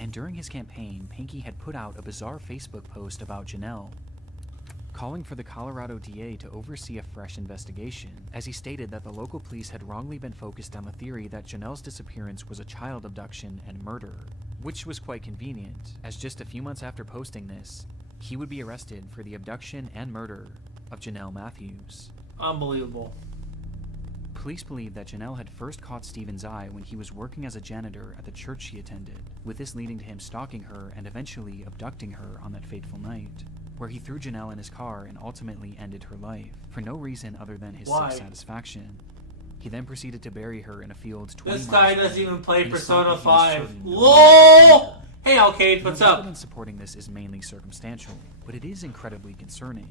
And during his campaign, Pankey had put out a bizarre Facebook post about Janelle, calling for the Colorado DA to oversee a fresh investigation, as he stated that the local police had wrongly been focused on the theory that Janelle's disappearance was a child abduction and murder, which was quite convenient, as just a few months after posting this, he would be arrested for the abduction and murder of Janelle Matthews. Unbelievable. Police believe that Janelle had first caught Stephen's eye when he was working as a janitor at the church she attended, with this leading to him stalking her and eventually abducting her on that fateful night, where he threw Janelle in his car and ultimately ended her life, for no reason other than his self-satisfaction. He then proceeded to bury her in a field 20 This miles guy away, doesn't even play and Persona assumed that he was 5. serving LOL! Hey, Alcade, what's the up? evidence supporting this is mainly circumstantial, but it is incredibly concerning.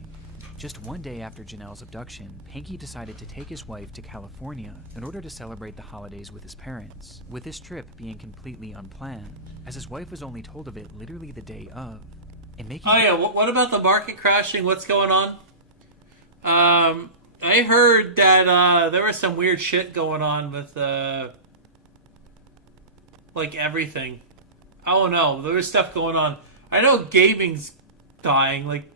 Just one day after Janelle's abduction, Pankey decided to take his wife to California in order to celebrate the holidays with his parents, with this trip being completely unplanned, as his wife was only told of it literally the day of. Oh yeah, what about the market crashing? What's going on? I heard that there was some weird shit going on with like everything. I don't know. There was stuff going on. I know gaming's dying. Like,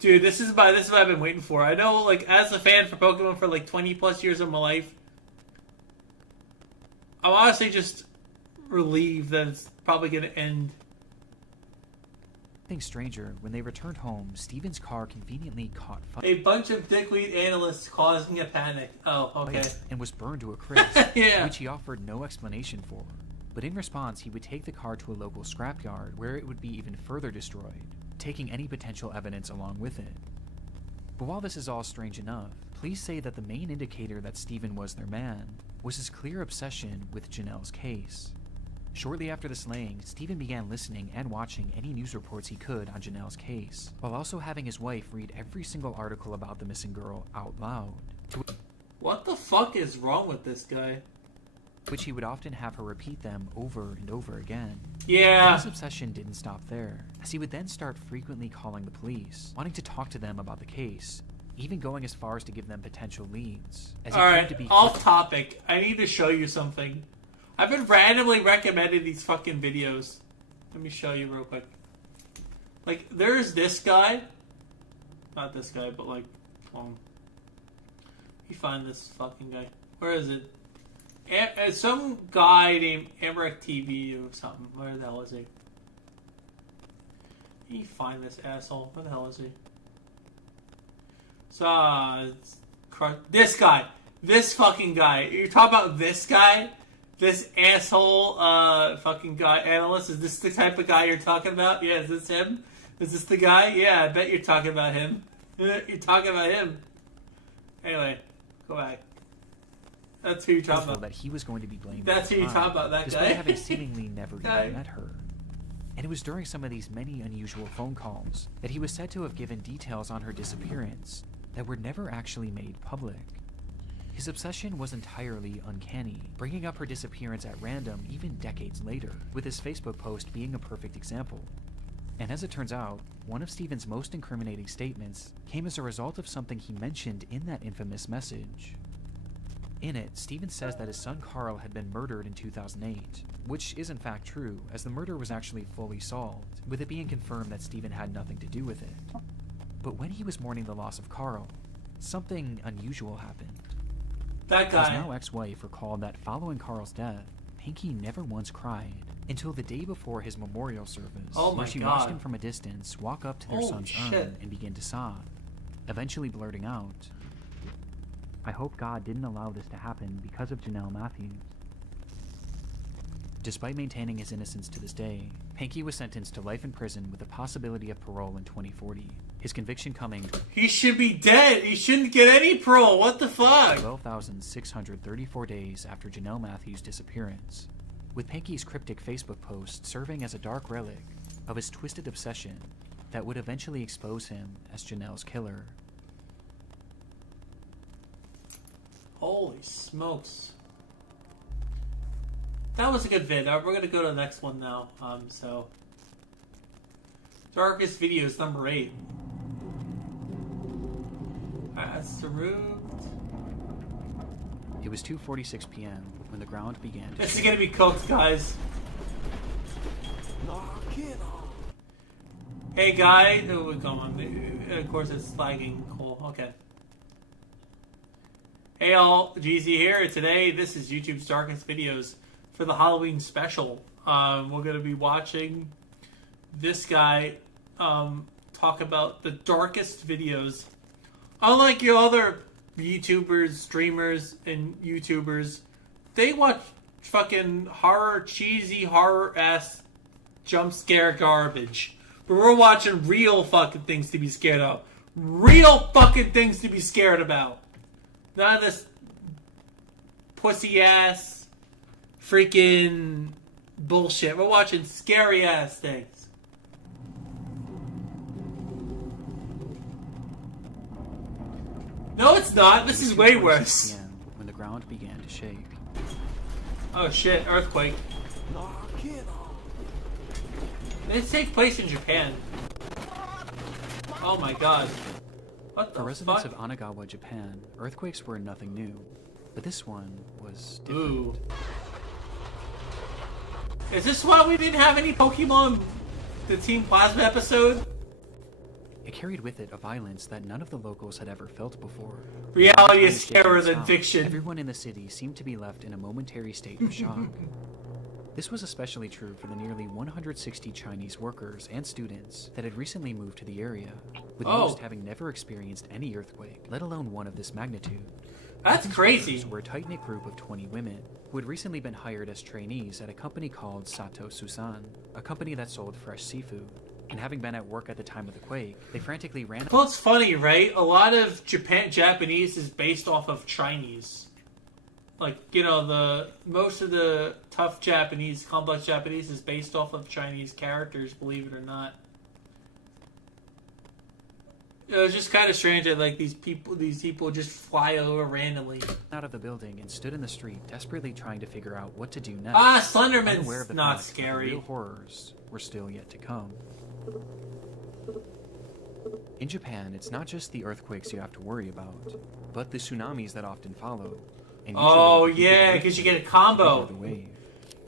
dude, this is what I've been waiting for. I know, like, as a fan for Pokemon for like 20 plus years of my life, I'm honestly just relieved that it's probably going to end. Stranger, when they returned home, Stephen's car conveniently caught fire. A bunch of dickweed analysts causing a panic. Oh, okay. And was burned to a crisp, yeah. Which he offered no explanation for. But in response, he would take the car to a local scrapyard where it would be even further destroyed, taking any potential evidence along with it. But while this is all strange enough, police say that the main indicator that Stephen was their man was his clear obsession with Janelle's case. Shortly after the slaying, Stephen began listening and watching any news reports he could on Janelle's case, while also having his wife read every single article about the missing girl out loud. What the fuck is wrong with this guy? Which he would often have her repeat them over and over again. Yeah. But his obsession didn't stop there, as he would then start frequently calling the police, wanting to talk to them about the case, even going as far as to give them potential leads. Alright, off topic. I need to show you something. I've been randomly recommending these fucking videos. Let me show you real quick. Like, there's this guy. Not this guy, but like, you find this fucking guy. Where is it? Some guy named Emmerich TV or something. Where the hell is he? You find this asshole. Where the hell is he? So, this guy. This fucking guy. You're talking about this guy? This asshole fucking guy analyst? Is this the type of guy you're talking about? Yeah, is this him? Is this the guy? Yeah, I bet you're talking about him. You're talking about him. Anyway, go back. That's who you're talking about. That he was going to be blamed. That's who you're talking about, that despite guy. having seemingly never even met her. And it was during some of these many unusual phone calls that he was said to have given details on her disappearance that were never actually made public. His obsession was entirely uncanny, bringing up her disappearance at random even decades later, with his Facebook post being a perfect example. And as it turns out, one of Stephen's most incriminating statements came as a result of something he mentioned in that infamous message. In it, Stephen says that his son Carl had been murdered in 2008, which is in fact true, as the murder was actually fully solved, with it being confirmed that Stephen had nothing to do with it. But when he was mourning the loss of Carl, something unusual happened. That guy. His now ex-wife recalled that following Carl's death, Pinky never once cried until the day before his memorial service, where she watched him from a distance walk up to their son's urn and begin to sob, eventually blurting out, "I hope God didn't allow this to happen because of Janelle Matthews." Despite maintaining his innocence to this day, Pinky was sentenced to life in prison with the possibility of parole in 2040. His conviction coming... He should be dead! He shouldn't get any parole! What the fuck? 12,634 days after Janelle Matthews' disappearance, with Pinky's cryptic Facebook post serving as a dark relic of his twisted obsession that would eventually expose him as Janelle's killer. Holy smokes. That was a good vid. We're gonna go to the next one now. Darkest videos, number 8. That's removed. It was 2:46 p.m. when the ground began to This shake. is gonna be cooked, guys. Hey, guy. Oh, come on. Of course, it's lagging. Cool. Okay. Hey, all. GZ here. Today, this is YouTube's Darkest Videos for the Halloween special. We're gonna be watching this guy talk about the darkest videos. Unlike your other YouTubers, streamers, and YouTubers, they watch fucking horror, cheesy horror-ass jump scare garbage. But we're watching real fucking things to be scared of. Real fucking things to be scared about. None of this pussy-ass freaking bullshit. We're watching scary-ass things. No, it's not. This is way worse. When the ground began to shake. Oh shit, earthquake. This takes place in Japan. Oh my god. What the For residents fuck? of Anagawa, Japan, earthquakes were nothing new. But this one was different. Ooh. Is this why we didn't have any Pokemon the Team Plasma episode? It carried with it a violence that none of the locals had ever felt before. Reality is scarier than fiction. Everyone in the city seemed to be left in a momentary state of shock. This was especially true for the nearly 160 Chinese workers and students that had recently moved to the area, with most having never experienced any earthquake, let alone one of this magnitude. That's crazy. We're a tight-knit group of 20 women who had recently been hired as trainees at a company called Sato Susan, a company that sold fresh seafood. And having been at work at the time of the quake, they frantically ran... Well, it's funny, right? A lot of Japanese is based off of Chinese. Like, you know, most of the tough Japanese, complex Japanese is based off of Chinese characters, believe it or not. It was just kind of strange that, like, these people just fly over randomly. Out of the building and stood in the street, desperately trying to figure out what to do next. Slenderman's not scary. The real horrors were still yet to come. In Japan, it's not just the earthquakes you have to worry about, but the tsunamis that often follow. And oh yeah, because you get a combo.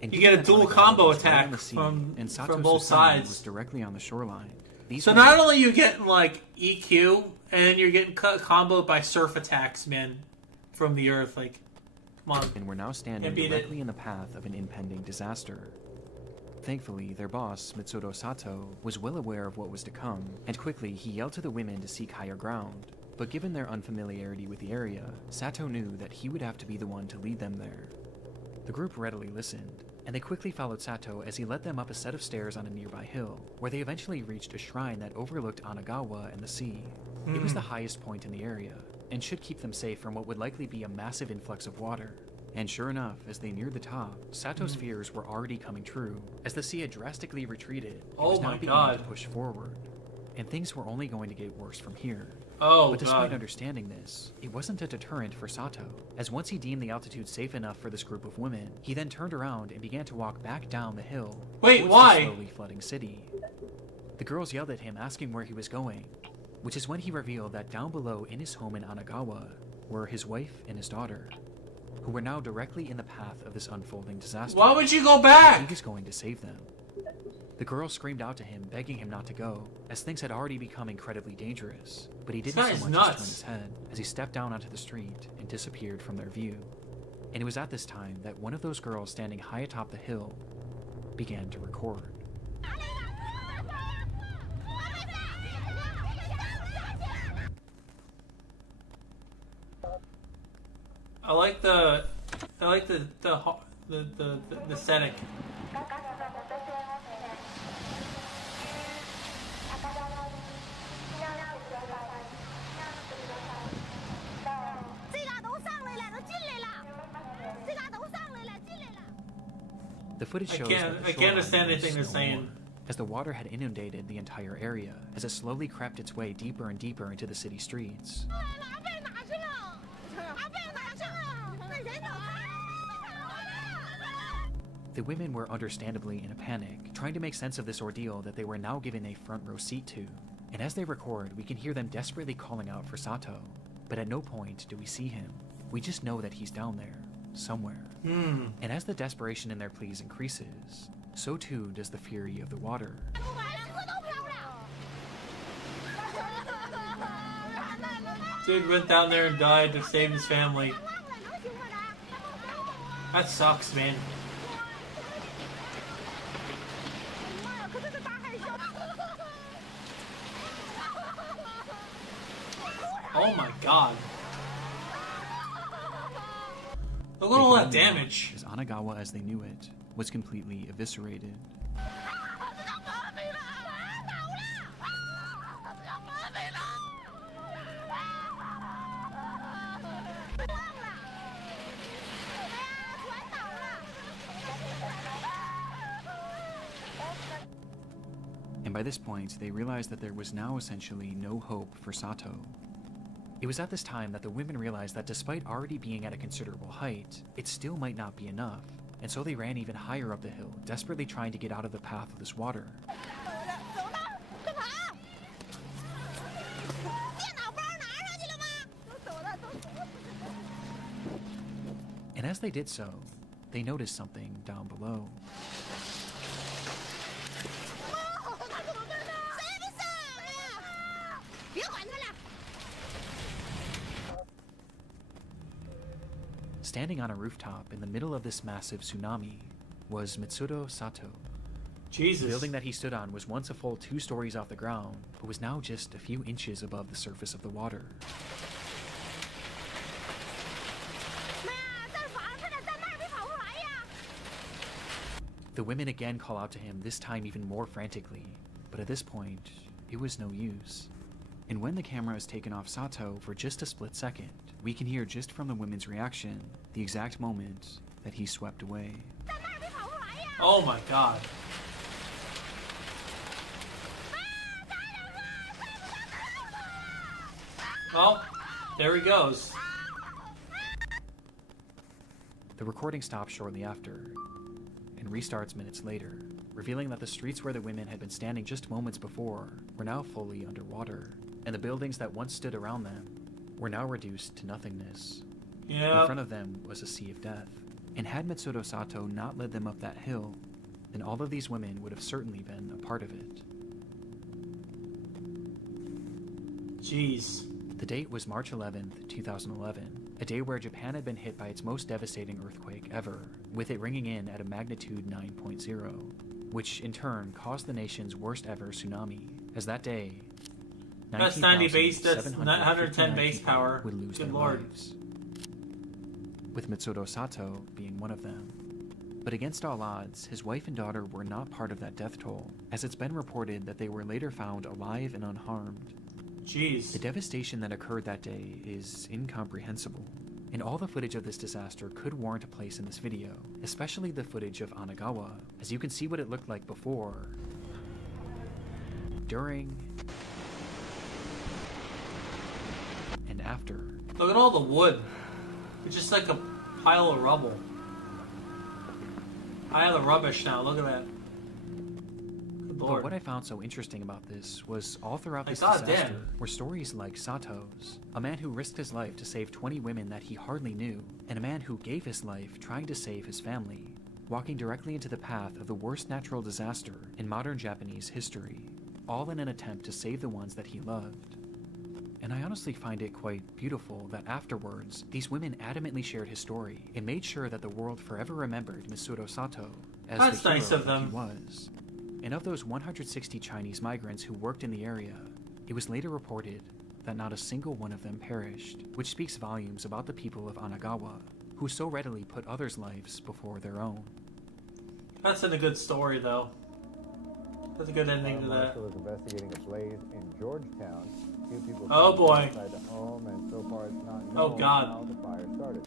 You get a dual combo attack from both sides. Was directly on the shoreline. So not only are you getting like EQ, and you're getting comboed by surf attacks, man, from the earth. Like, come on. And we're now standing directly in the path of an impending disaster. Thankfully, their boss, Mitsuro Sato, was well aware of what was to come, and quickly he yelled to the women to seek higher ground. But given their unfamiliarity with the area, Sato knew that he would have to be the one to lead them there. The group readily listened, and they quickly followed Sato as he led them up a set of stairs on a nearby hill, where they eventually reached a shrine that overlooked Anagawa and the sea. It was the highest point in the area, and should keep them safe from what would likely be a massive influx of water. And sure enough, as they neared the top, Sato's fears were already coming true. As the sea had drastically retreated, it was now beginning to push forward. And things were only going to get worse from here. But despite understanding this, it wasn't a deterrent for Sato, as once he deemed the altitude safe enough for this group of women, he then turned around and began to walk back down the hill towards the slowly flooding city. The girls yelled at him, asking where he was going, which is when he revealed that down below in his home in Anagawa were his wife and his daughter, who were now directly in the path of this unfolding disaster. Why would you go back? He was going to save them. The girls screamed out to him, begging him not to go, as things had already become incredibly dangerous. But he didn't so much as turn his head as he stepped down onto the street and disappeared from their view. And it was at this time that one of those girls standing high atop the hill began to record. I like the setting. The footage shows I can't understand anything they're saying. As the water had inundated the entire area, as it slowly crept its way deeper and deeper into the city streets. The women were understandably in a panic, trying to make sense of this ordeal that they were now given a front row seat to. And as they record, we can hear them desperately calling out for Sato. But at no point do we see him. We just know that he's down there, somewhere. And as the desperation in their pleas increases, so too does the fury of the water. Dude went down there and died to save his family. That sucks, man. Oh my god. Look at all that damage. As Anagawa as they knew it was completely eviscerated. And by this point, they realized that there was now essentially no hope for Sato. It was at this time that the women realized that despite already being at a considerable height, it still might not be enough, and so they ran even higher up the hill, desperately trying to get out of the path of this water. And as they did so, they noticed something down below. Standing on a rooftop in the middle of this massive tsunami was Mitsuro Sato. Jesus. The building that he stood on was once a full 2 stories off the ground, but was now just a few inches above the surface of the water. The women again call out to him, this time even more frantically, but at this point, it was no use. And when the camera is taken off Sato for just a split second, we can hear just from the women's reaction the exact moment that he swept away. Oh my god. Well, there he goes. The recording stops shortly after and restarts minutes later, revealing that the streets where the women had been standing just moments before were now fully underwater, and the buildings that once stood around them were now reduced to nothingness. Yeah. In front of them was a sea of death, and had Mitsuro Sato not led them up that hill, then all of these women would have certainly been a part of it. Jeez. The date was March 11th, 2011, a day where Japan had been hit by its most devastating earthquake ever, with it ringing in at a magnitude 9.0, which in turn caused the nation's worst ever tsunami, as that day, that's 90 base, that's 110 base power. Would lose Good their lord. lives, with Mitsuro Sato being one of them. But against all odds, his wife and daughter were not part of that death toll, as it's been reported that they were later found alive and unharmed. Jeez. The devastation that occurred that day is incomprehensible, and all the footage of this disaster could warrant a place in this video, especially the footage of Anagawa, as you can see what it looked like before, during, and after. Look at all the wood. It's just like a pile of rubble. Pile of rubbish now, look at that. Good Lord. But what I found so interesting about this was all throughout this God disaster damn. were stories like Sato's, a man who risked his life to save 20 women that he hardly knew, and a man who gave his life trying to save his family, walking directly into the path of the worst natural disaster in modern Japanese history, all in an attempt to save the ones that he loved. And I honestly find it quite beautiful that afterwards, these women adamantly shared his story and made sure that the world forever remembered Misuro Sato as That's the hero nice of that them. he was. And of those 160 Chinese migrants who worked in the area, it was later reported that not a single one of them perished, which speaks volumes about the people of Anagawa, who so readily put others' lives before their own. That's a good story, though. That's a good ending to that. Marshal is investigating a blaze in Georgetown. Few people Oh, boy. inside the home, and so far it's not known Oh, God. how the fire started.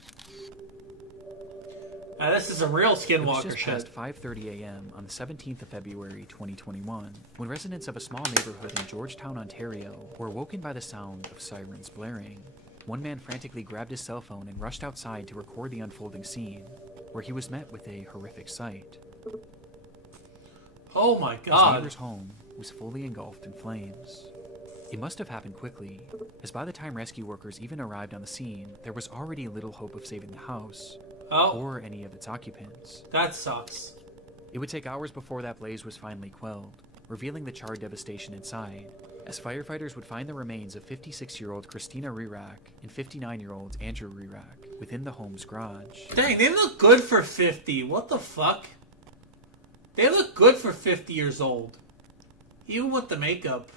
Now, this is a real It was skinwalker just shit. past 5:30 a.m. on the 17th of February 2021 when residents of a small neighborhood in Georgetown, Ontario were woken by the sound of sirens blaring. One man frantically grabbed his cell phone and rushed outside to record the unfolding scene, where he was met with a horrific sight. Oh my His God. neighbor's home was fully engulfed in flames. It must have happened quickly, as by the time rescue workers even arrived on the scene, there was already little hope of saving the house, or any of its occupants. That sucks. It would take hours before that blaze was finally quelled, revealing the charred devastation inside, as firefighters would find the remains of 56-year-old Christina Rirak and 59-year-old Andrew Rirak within the home's garage. Dang, they look good for 50. What the fuck? They look good for 50 years old. Even with the makeup.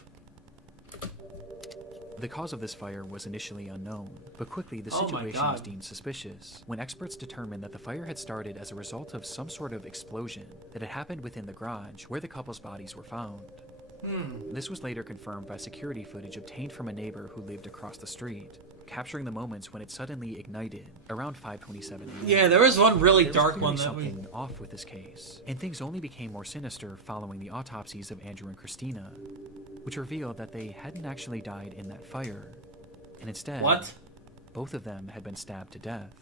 The cause of this fire was initially unknown, but quickly the Oh my situation God. was deemed suspicious when experts determined that the fire had started as a result of some sort of explosion that had happened within the garage where the couple's bodies were found. This was later confirmed by security footage obtained from a neighbor who lived across the street, capturing the moments when it suddenly ignited around 5:27 a.m. Yeah, there was one really There was dark clearly one that we... something off with this case, and things only became more sinister following the autopsies of Andrew and Christina, which revealed that they hadn't actually died in that fire, and instead, What? both of them had been stabbed to death,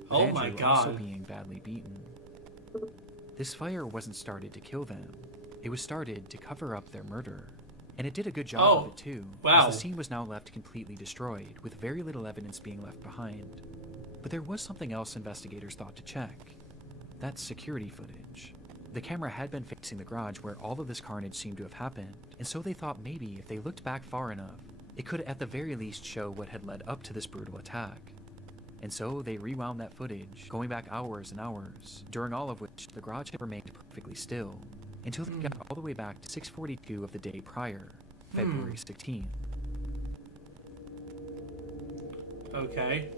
with Oh Andrew my also God. being badly beaten. This fire wasn't started to kill them, it was started to cover up their murder. And it did a good job of it too, wow. as the scene was now left completely destroyed, with very little evidence being left behind. But there was something else investigators thought to check. That's security footage. The camera had been facing the garage where all of this carnage seemed to have happened, and so they thought maybe if they looked back far enough, it could at the very least show what had led up to this brutal attack. And so they rewound that footage, going back hours and hours, during all of which the garage had remained perfectly still, until they got all the way back to 6:42 of the day prior, February 16th. Okay.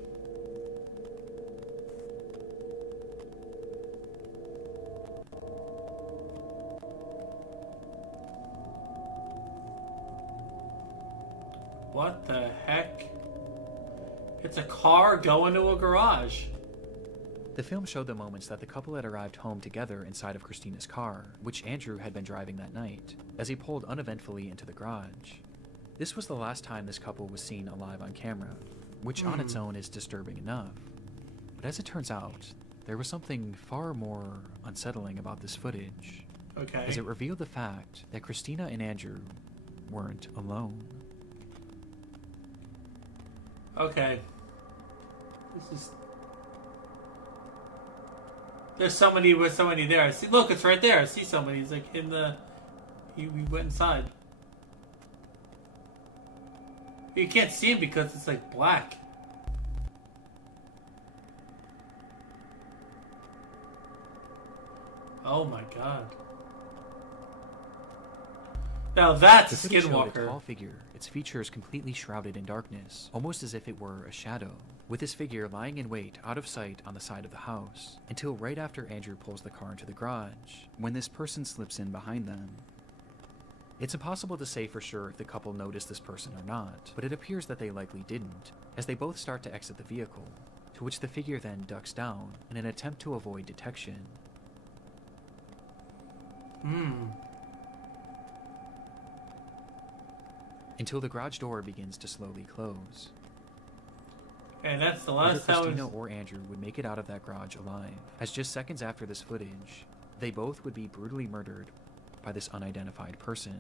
What the heck? It's a car going to a garage. The film showed the moments that the couple had arrived home together inside of Christina's car, which Andrew had been driving that night, as he pulled uneventfully into the garage. This was the last time this couple was seen alive on camera, which on its own is disturbing enough. But as it turns out, there was something far more unsettling about this footage, Okay. as it revealed the fact that Christina and Andrew weren't alone. Okay. This is... There's somebody with somebody there. I see. Look, it's right there. I see somebody. He's like in the... He went inside. You can't see him because it's like black. Oh my god. Now that's a The footage showed a skinwalker. tall figure, its features completely shrouded in darkness, almost as if it were a shadow, with this figure lying in wait out of sight on the side of the house, until right after Andrew pulls the car into the garage, when this person slips in behind them. It's impossible to say for sure if the couple noticed this person or not, but it appears that they likely didn't, as they both start to exit the vehicle, to which the figure then ducks down in an attempt to avoid detection. Until the garage door begins to slowly close. And that's the Neither last time. Christina or Andrew would make it out of that garage alive, as just seconds after this footage, they both would be brutally murdered by this unidentified person.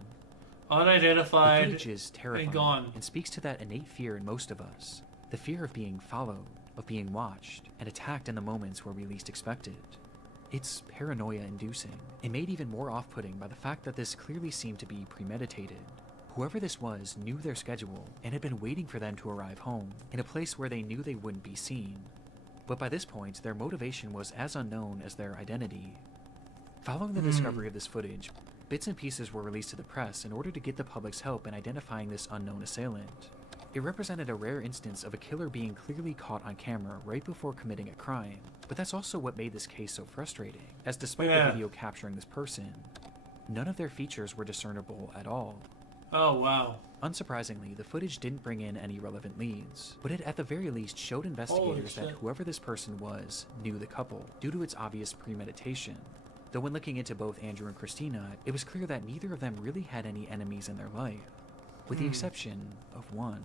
Unidentified The footage is terrifying and gone. and speaks to that innate fear in most of us. The fear of being followed, of being watched, and attacked in the moments where we least expect it. It's paranoia-inducing, and made even more off-putting by the fact that this clearly seemed to be premeditated. Whoever this was knew their schedule and had been waiting for them to arrive home, in a place where they knew they wouldn't be seen. But by this point, their motivation was as unknown as their identity. Following the discovery of this footage, bits and pieces were released to the press in order to get the public's help in identifying this unknown assailant. It represented a rare instance of a killer being clearly caught on camera right before committing a crime, but that's also what made this case so frustrating, as despite the video capturing this person, none of their features were discernible at all. Oh, wow. Unsurprisingly, the footage didn't bring in any relevant leads, but it at the very least showed investigators that whoever this person was knew the couple, due to its obvious premeditation. Though when looking into both Andrew and Christina, it was clear that neither of them really had any enemies in their life, with the exception of one.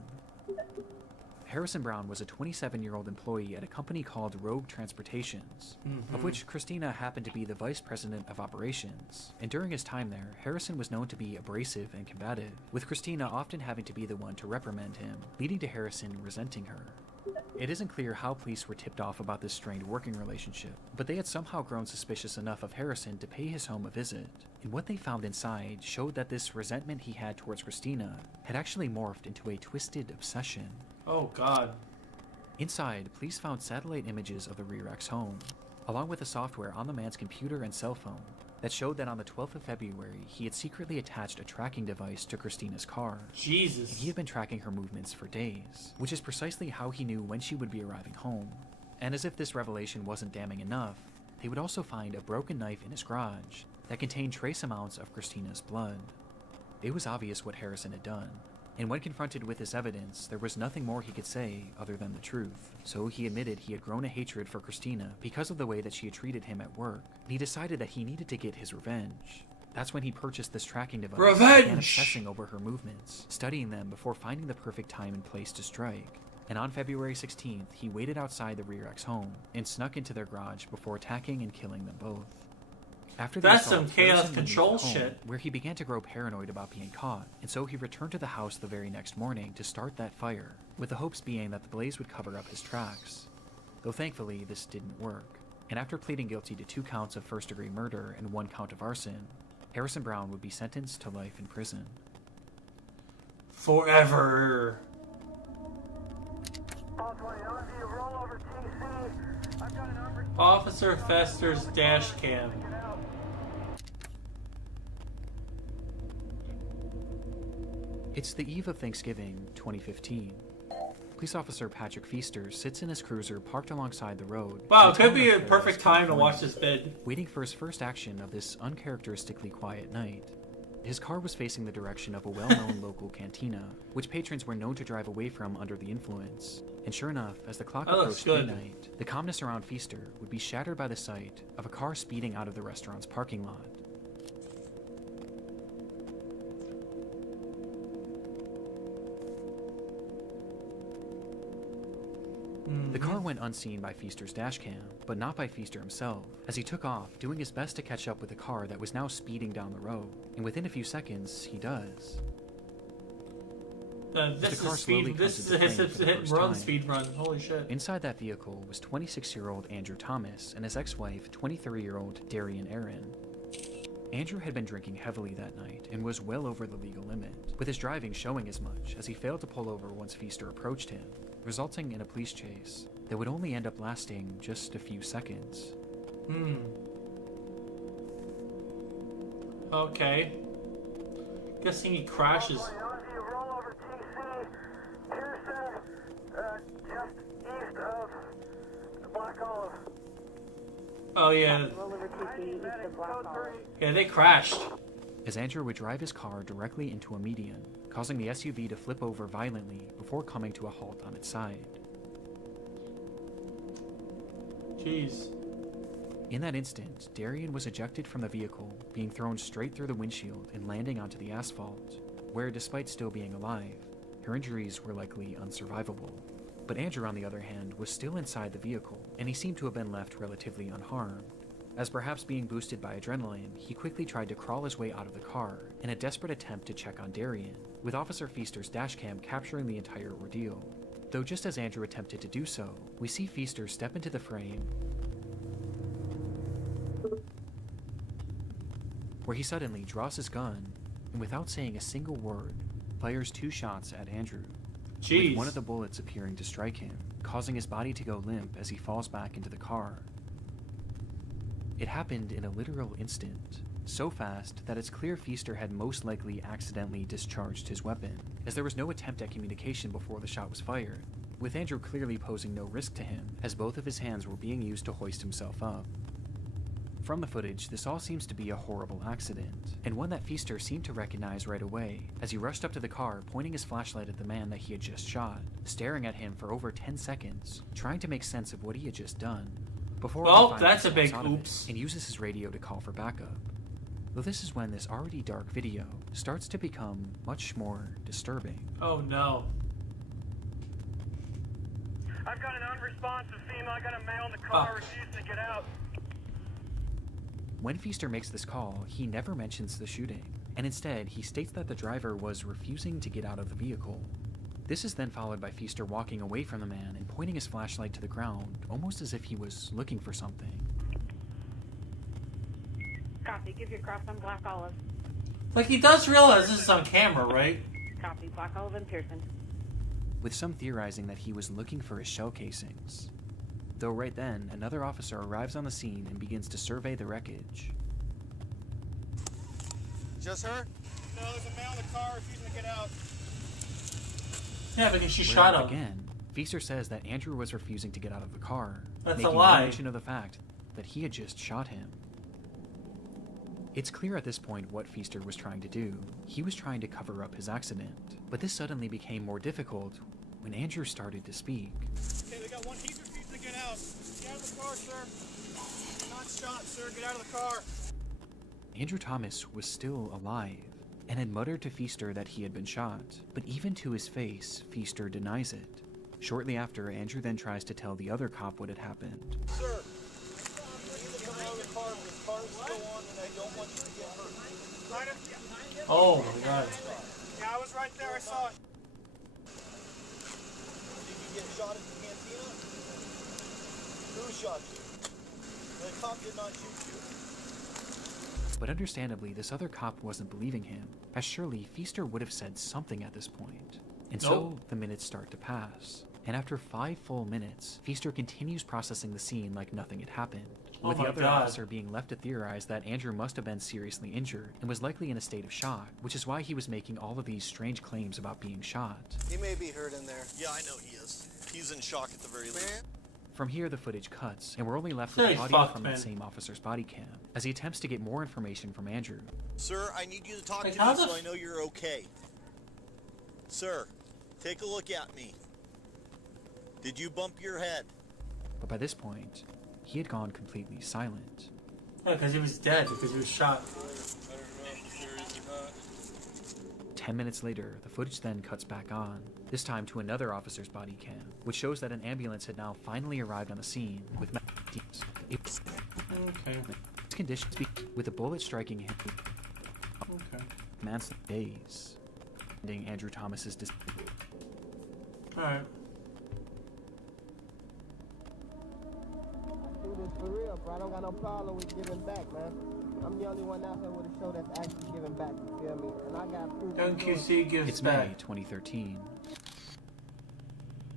Harrison Brown was a 27-year-old employee at a company called Rogue Transportations, of which Christina happened to be the vice president of operations, and during his time there, Harrison was known to be abrasive and combative, with Christina often having to be the one to reprimand him, leading to Harrison resenting her. It isn't clear how police were tipped off about this strained working relationship, but they had somehow grown suspicious enough of Harrison to pay his home a visit, and what they found inside showed that this resentment he had towards Christina had actually morphed into a twisted obsession. Oh, God. Inside, police found satellite images of the Rear-X home, along with the software on the man's computer and cell phone that showed that on the 12th of February, he had secretly attached a tracking device to Christina's car. Jesus. And he had been tracking her movements for days, which is precisely how he knew when she would be arriving home. And as if this revelation wasn't damning enough, they would also find a broken knife in his garage that contained trace amounts of Christina's blood. It was obvious what Harrison had done, and when confronted with this evidence, there was nothing more he could say other than the truth. So he admitted he had grown a hatred for Christina because of the way that she had treated him at work, and he decided that he needed to get his revenge. That's when he purchased this tracking device and began obsessing over her movements, studying them before finding the perfect time and place to strike. And on February 16th, he waited outside the Rear-X home and snuck into their garage before attacking and killing them both. After the That's assault, some chaos Harrison went control home, shit. where he began to grow paranoid about being caught, and so he returned to the house the very next morning to start that fire, with the hopes being that the blaze would cover up his tracks. Though thankfully, this didn't work, and after pleading guilty to 2 counts of first-degree murder and 1 count of arson, Harrison Brown would be sentenced to life in prison. Forever. Officer Fester's dash cam. It's the eve of Thanksgiving, 2015. Police officer Patrick Feaster sits in his cruiser parked alongside the road. Wow, it could be a perfect time to watch this vid. Waiting for his first action of this uncharacteristically quiet night. His car was facing the direction of a well-known local cantina, which patrons were known to drive away from under the influence. And sure enough, as the clock approached midnight, the calmness around Feaster would be shattered by the sight of a car speeding out of the restaurant's parking lot. The car went unseen by Feaster's dashcam, but not by Feaster himself, as he took off, doing his best to catch up with the car that was now speeding down the road, and within a few seconds, he does. This is a hit and run speed run. Holy shit. Inside that vehicle was 26-year-old Andrew Thomas and his ex-wife, 23-year-old Darian Aaron. Andrew had been drinking heavily that night and was well over the legal limit, with his driving showing as much as he failed to pull over once Feaster approached him, resulting in a police chase that would only end up lasting just a few seconds. Okay. Guessing he crashes. Oh yeah. Yeah, they crashed. As Andrew would drive his car directly into a median, causing the SUV to flip over violently before coming to a halt on its side. Jeez. In that instant, Darian was ejected from the vehicle, being thrown straight through the windshield and landing onto the asphalt, where, despite still being alive, her injuries were likely unsurvivable. But Andrew, on the other hand, was still inside the vehicle, and he seemed to have been left relatively unharmed. As perhaps being boosted by adrenaline, he quickly tried to crawl his way out of the car in a desperate attempt to check on Darian, with Officer Feaster's dashcam capturing the entire ordeal. Though just as Andrew attempted to do so, we see Feaster step into the frame, where he suddenly draws his gun and without saying a single word, fires 2 shots at Andrew, with one of the bullets appearing to strike him, causing his body to go limp as he falls back into the car. It happened in a literal instant, so fast that it's clear Feaster had most likely accidentally discharged his weapon, as there was no attempt at communication before the shot was fired, with Andrew clearly posing no risk to him, as both of his hands were being used to hoist himself up. From the footage, this all seems to be a horrible accident, and one that Feaster seemed to recognize right away, as he rushed up to the car, pointing his flashlight at the man that he had just shot, staring at him for over 10 seconds, trying to make sense of what he had just done, before well, that's a big oops, and uses his radio to call for backup. Though this is when this already dark video starts to become much more disturbing. Oh no. I've got an unresponsive female. I got a male in the car refusing to get out. When Feaster makes this call, he never mentions the shooting, and instead he states that the driver was refusing to get out of the vehicle. This is then followed by Feaster walking away from the man and pointing his flashlight to the ground, almost as if he was looking for something. Copy, give your cross on Black Olive. Like, he does realize this is on camera, right? Copy, Black Olive and Pearson. With some theorizing that he was looking for his shell casings. Though right then, another officer arrives on the scene and begins to survey the wreckage. Just her? No, there's a male in the car refusing to get out. Yeah, because she shot him. Again, Feaster says that Andrew was refusing to get out of the car, That's making a lie. no mention of the fact that he had just shot him. It's clear at this point what Feaster was trying to do. He was trying to cover up his accident, but this suddenly became more difficult when Andrew started to speak. Okay, we got one. He's refusing to get out. Get out of the car, sir. You're not shot, sir. Get out of the car. Andrew Thomas was still alive and had muttered to Feaster that he had been shot, but even to his face, Feaster denies it. Shortly after, Andrew then tries to tell the other cop what had happened. Sir, please come out of the car. The car is still on and I don't want you to get hurt. Oh my god. Yeah, I was right there. I saw it. Did you get shot at the cantina? Who shot you? The cop did not shoot you. But understandably, this other cop wasn't believing him, as surely Feaster would have said something at this point. And so, the minutes start to pass. And after 5 full minutes, Feaster continues processing the scene like nothing had happened, with the other officer being left to theorize that Andrew must have been seriously injured and was likely in a state of shock, which is why he was making all of these strange claims about being shot. He may be hurt in there. Yeah, I know he is. He's in shock at the very least. From here, the footage cuts, and we're only left with the audio from that same officer's body cam, as he attempts to get more information from Andrew. Sir, I need you to talk to me so I know you're okay. Sir, take a look at me. Did you bump your head? But by this point, he had gone completely silent. Yeah, because he was dead, because he was shot. 10 minutes later, the footage then cuts back on, this time to another officer's body cam, which shows that an ambulance had now finally arrived on the scene with conditions with a bullet striking him. Man's days, ending Andrew Thomas's Alright. Do this for real, bro. I don't got no problem with giving back, man. I'm the only one out here with a show that's actually giving back, you feel me? And I got proof. QC gives It's back. May 2013.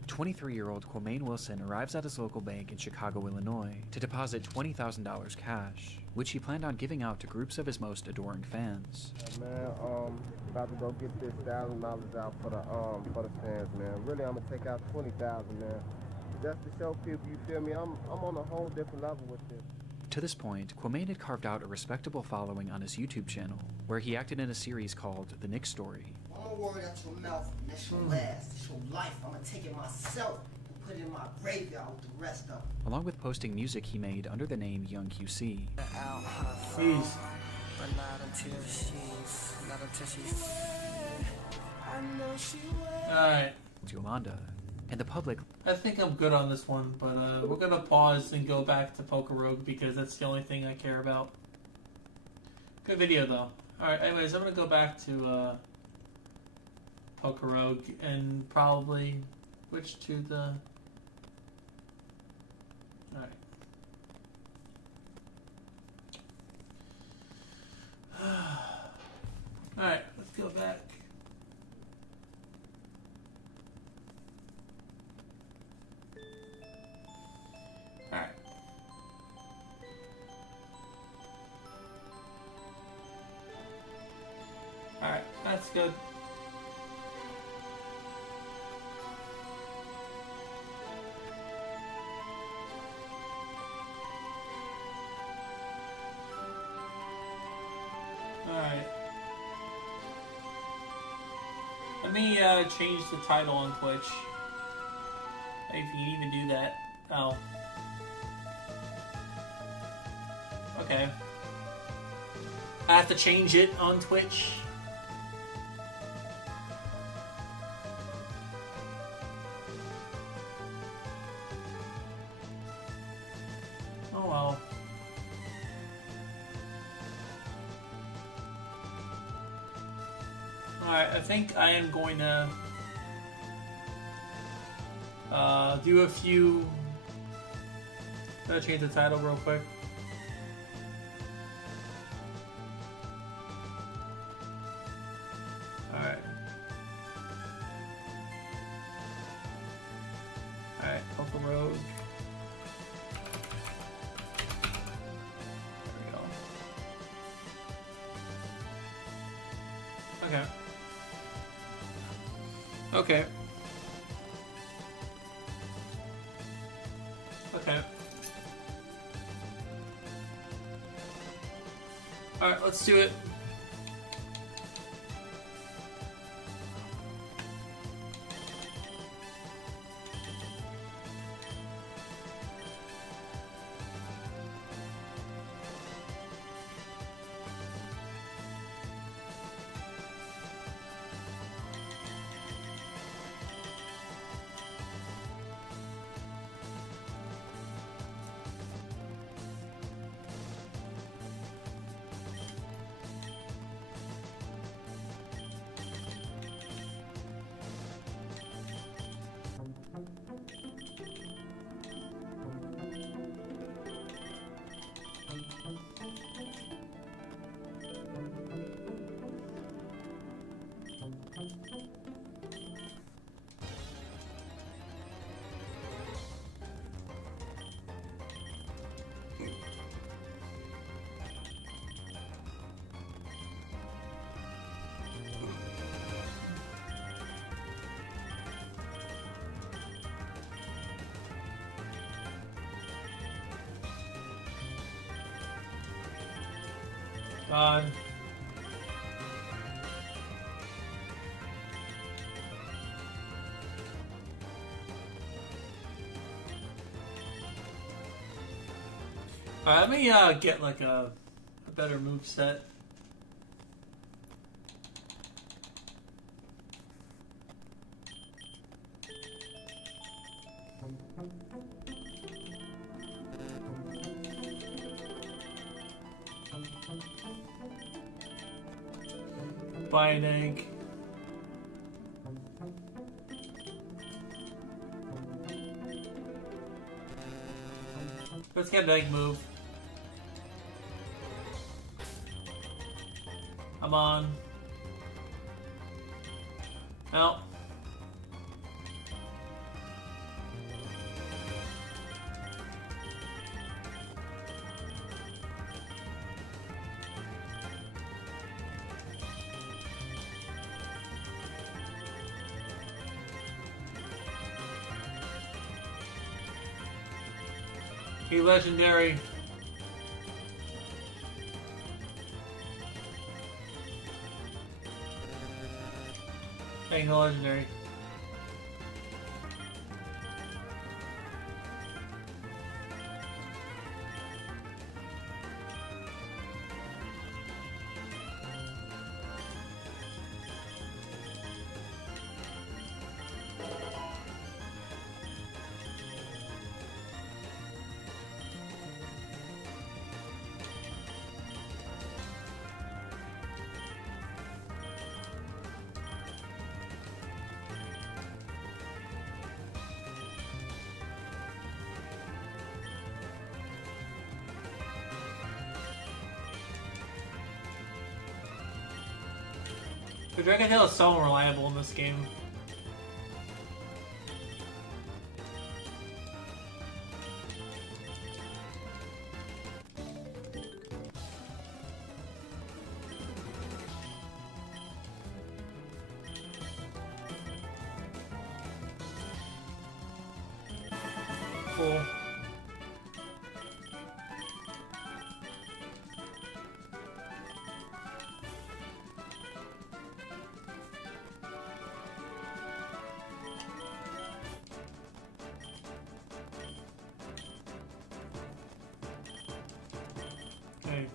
23-year-old Quamaine Wilson arrives at his local bank in Chicago, Illinois, to deposit $20,000 cash, which he planned on giving out to groups of his most adoring fans. Man, about to go get this $1,000 out for the fans, man. Really, I'm gonna take out $20,000, man. Just to show people, you feel me? I'm on a whole different level with this. To this point, Quamaine had carved out a respectable following on his YouTube channel, where he acted in a series called The Nick Story. One word out your mouth, and that's your last. It's your life. I'm gonna take it myself and put it in my graveyard with the rest of them. Along with posting music he made under the name Young QC. Jeez. Yolanda, and the public... I think I'm good on this one, but we're going to pause and go back to Pokerogue because that's the only thing I care about. Good video, though. Alright, anyways, I'm going to go back to Pokerogue and probably switch to the... Alright. Alright, let's go back. Alright. Alright, that's good. Alright. Let me change the title on Twitch. If you can even do that. Oh. Okay. I have to change it on Twitch. Oh well. Alright, I think I am going to do a few... Gotta change the title real quick. Alright. Alright, Pokerogue. There we go. Okay. Okay. Okay. Alright, let's do it. God. Alright, let me get like a better move set. Buy an egg. Let's get an egg move. Come on. No. He legendary. Dang, the legendary. The Dragon Tail is so unreliable in this game. Cool. Okay.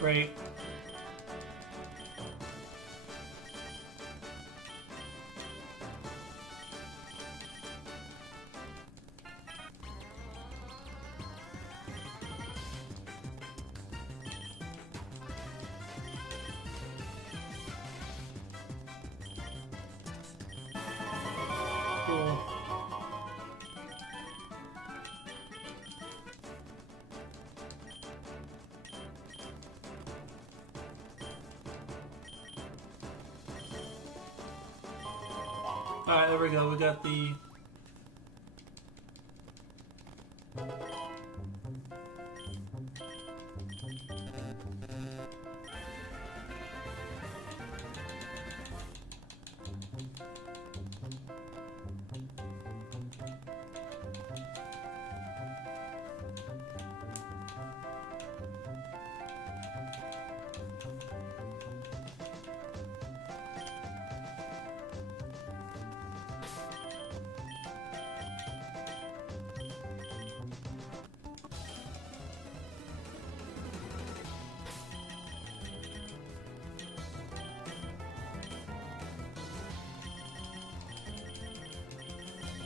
Great. Cool. Alright, there we go. We got the...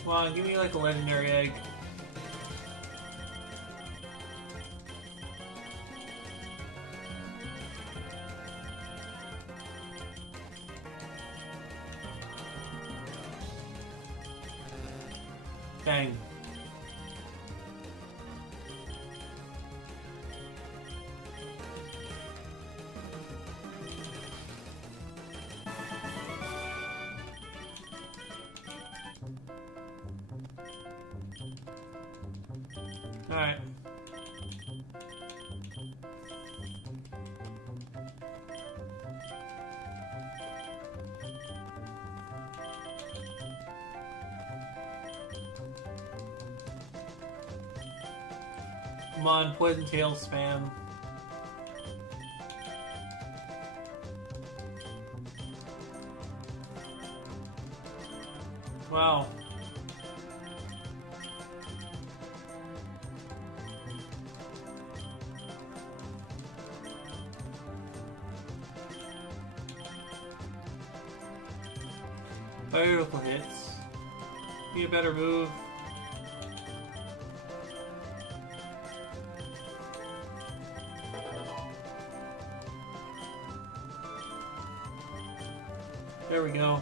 Come on, give me like a legendary egg. Bang. Alright. Come on, Poison Tail spam. Wow. Beautiful hits. Be a better move. There we go.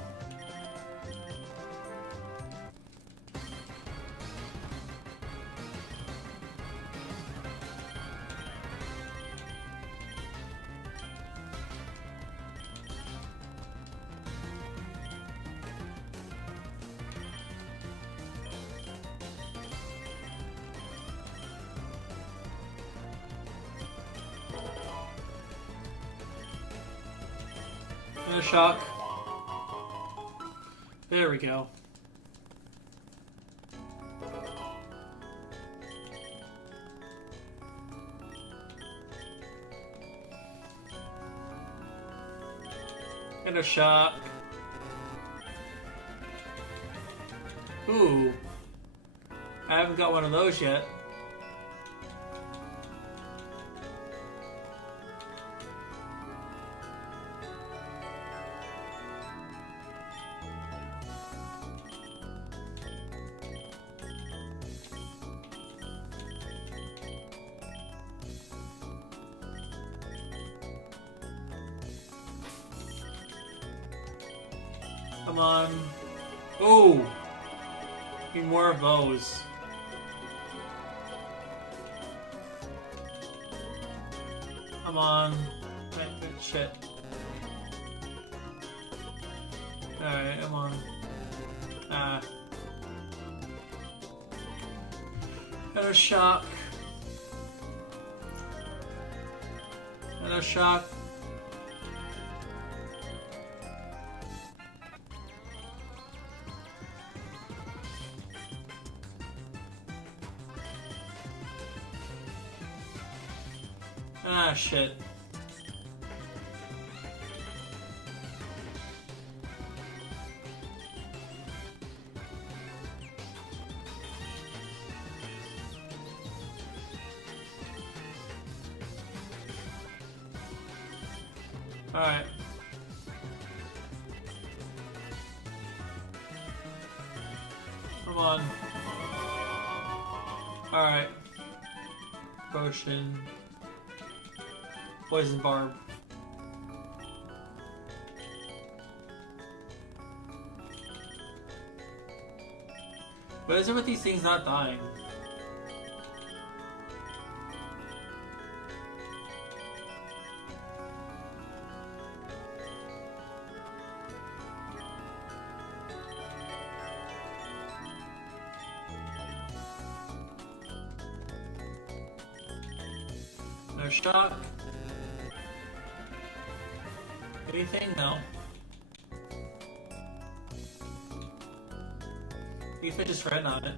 And a shock. There we go. And a shock. Ooh. I haven't got one of those yet. Come on. Oh! Need more of those. Come on. Right, good shit. Alright, come on. Ah. Another shock. Another shock. Ah, shit. Alright. Come on. Alright. Potion. Poison barb. What is it with these things not dying? No shock. Anything? No. You could just red on it.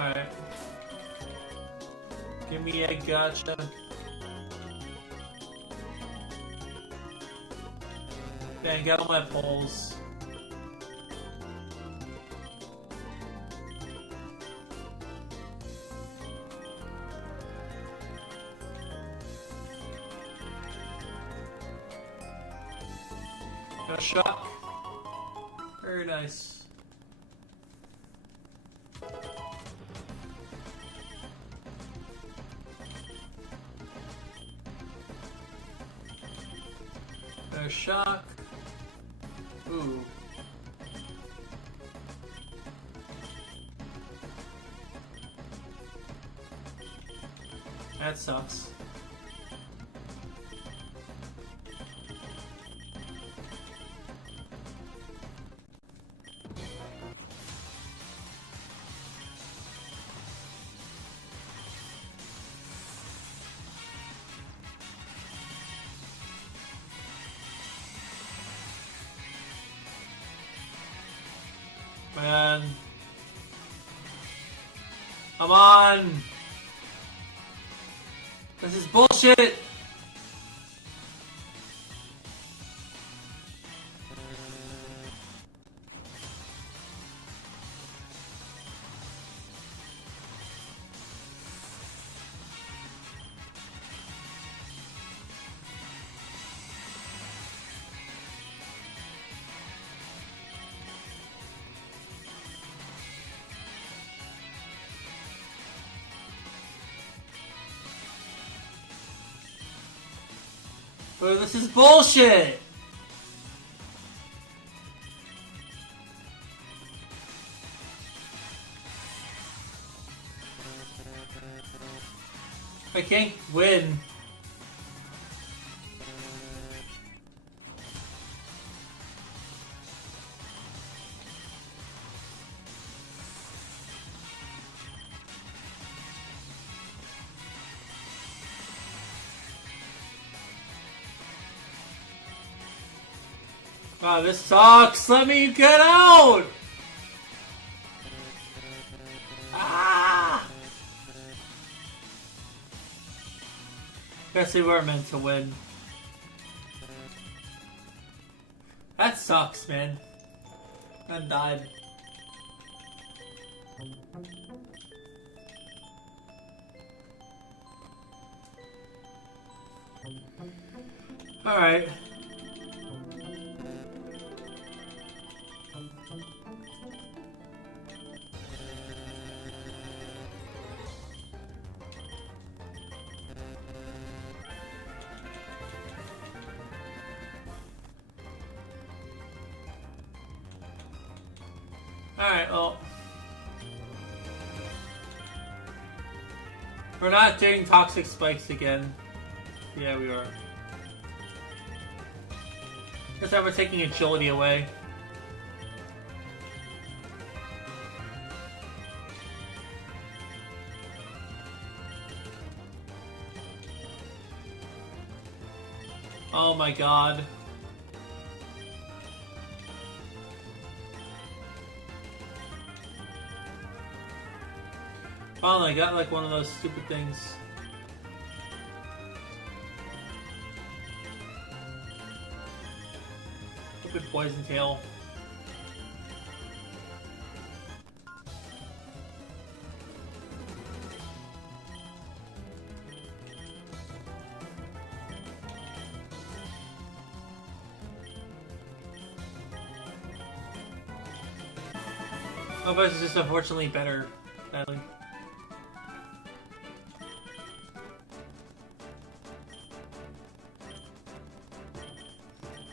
Alright. Give me a gotcha. Dang, get all my poles. Got a shock. Very nice. Got a shock. Ooh. That sucks. Man. Come on! This is bullshit! But this is bullshit! I can't win. Wow, this sucks! Let me get out! Ah! Guess we were meant to win. That sucks, man. I died. Alright. Alright, well. We're not doing toxic spikes again. Yeah, we are. This time we're taking agility away. Oh my god. Finally, I got like one of those stupid things. Stupid poison tail. Oh, but it's just unfortunately better, sadly.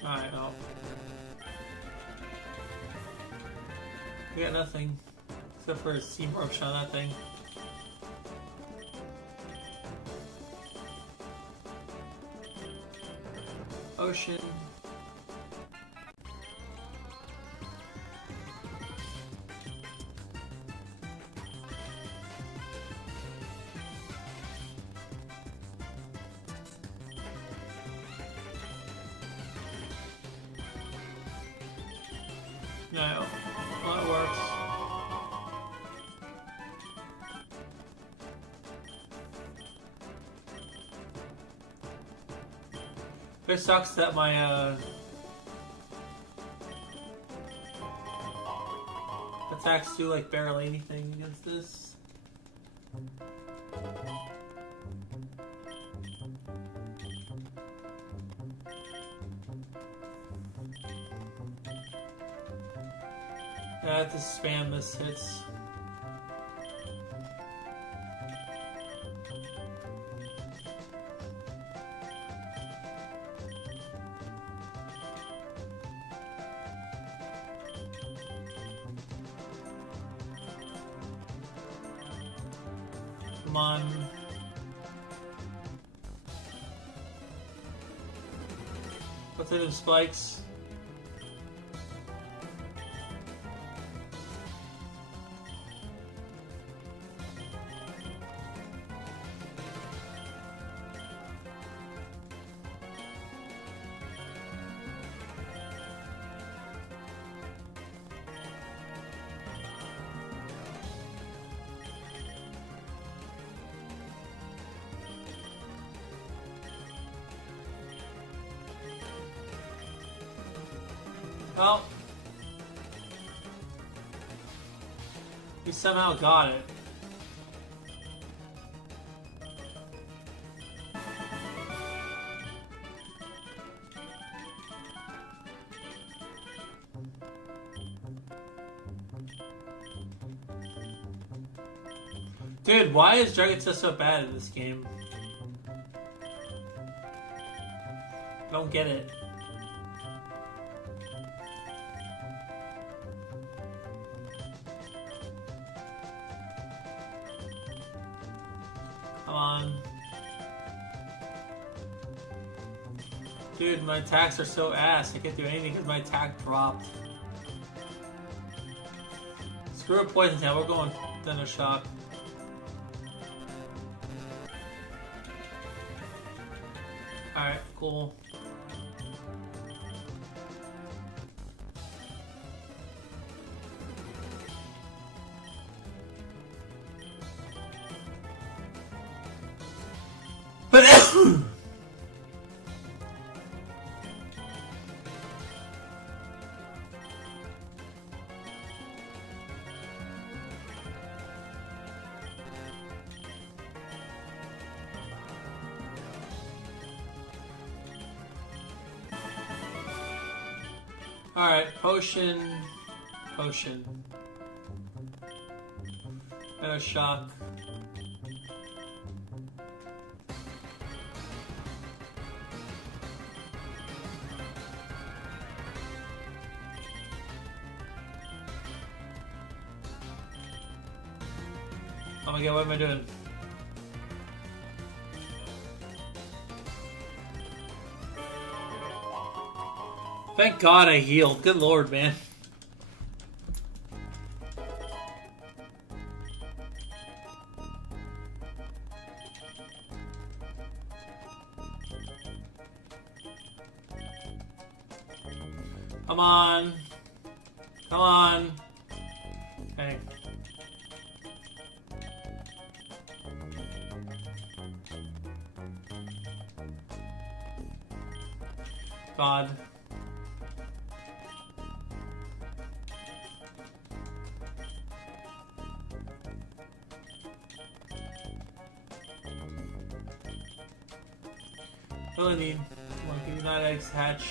Alright, well. We got nothing. Except for a steam roach on that thing. Ocean. No, well, it works. It sucks that my attacks do like barely anything against this. I have to spam this hits. Come on. What's in them spikes? Well, we somehow got it. Dude, why is Dragon's so bad in this game? I don't get it. Come on. Dude, my attacks are so ass. I can't do anything because my attack dropped. Screw a poison tail. We're going Thunder Shock. Alright, cool. But alright, potion. Better shock. my god, what am I doing? Thank God I healed. Good lord, man. Come on. Come on. Okay. God. Really need monkey nut eggs hatch.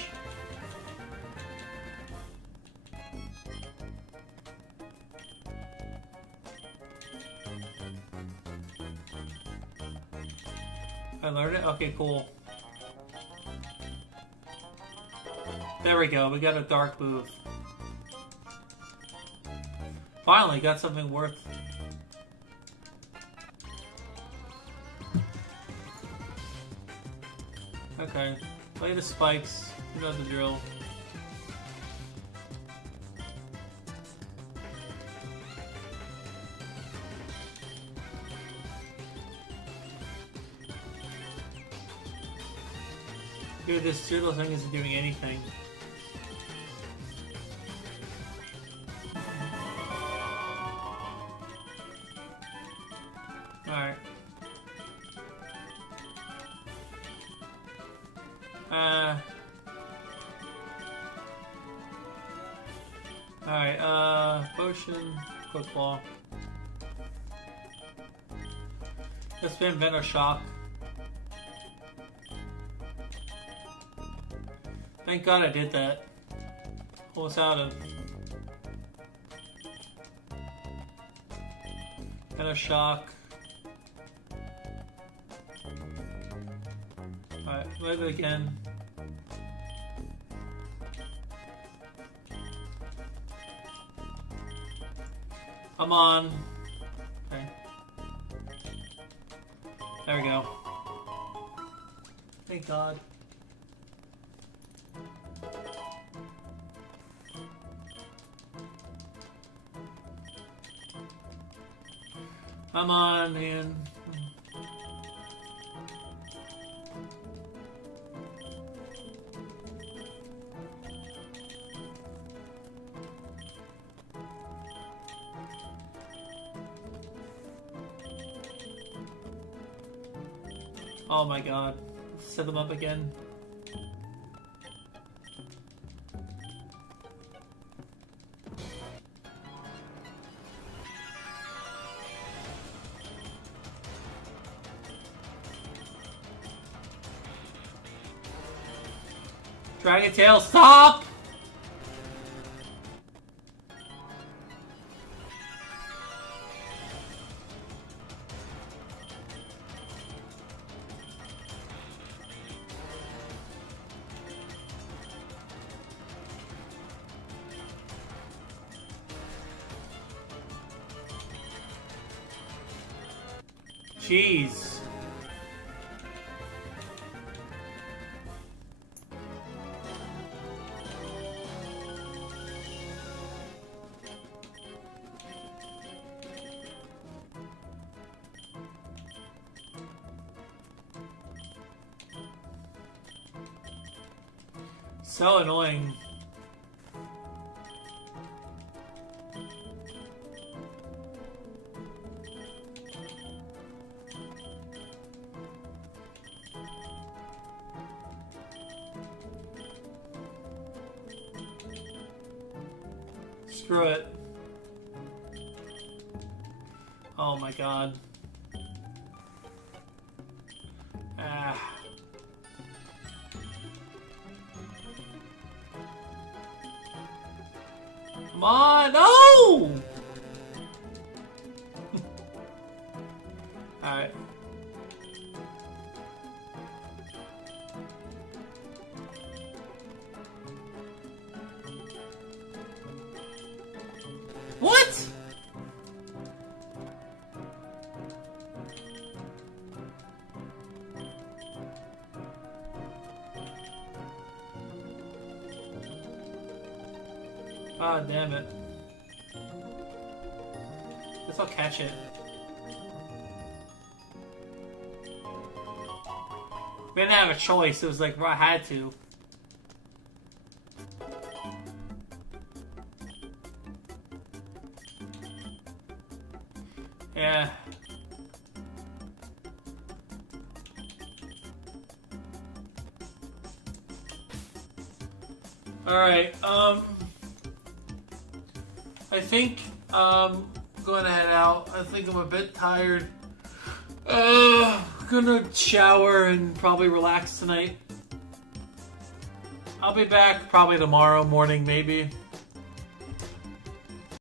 I learned it? Okay, cool. There we go, we got a dark move. Finally, got something worth. Okay, play the spikes. You know the drill. Dude, this turtle thing isn't doing anything. Alright. Alright, potion, quick ball. Let's spin Venom Shock. Thank God I did that. Almost out of. Venom Shock. Alright, live it again. Come on. Okay. There we go. Thank God. Come on, man. Oh my God. Set them up again. Dragon Tail, stop! Jeez. So annoying. Screw it. Oh my God. Ah. Come on, no! Alright. What? Ah, damn it. Guess I'll catch it. We didn't have a choice. It was like, I had to. Yeah. Alright, I think I'm going to head out. I think I'm a bit tired. Gonna shower and probably relax tonight. I'll be back probably tomorrow morning, maybe.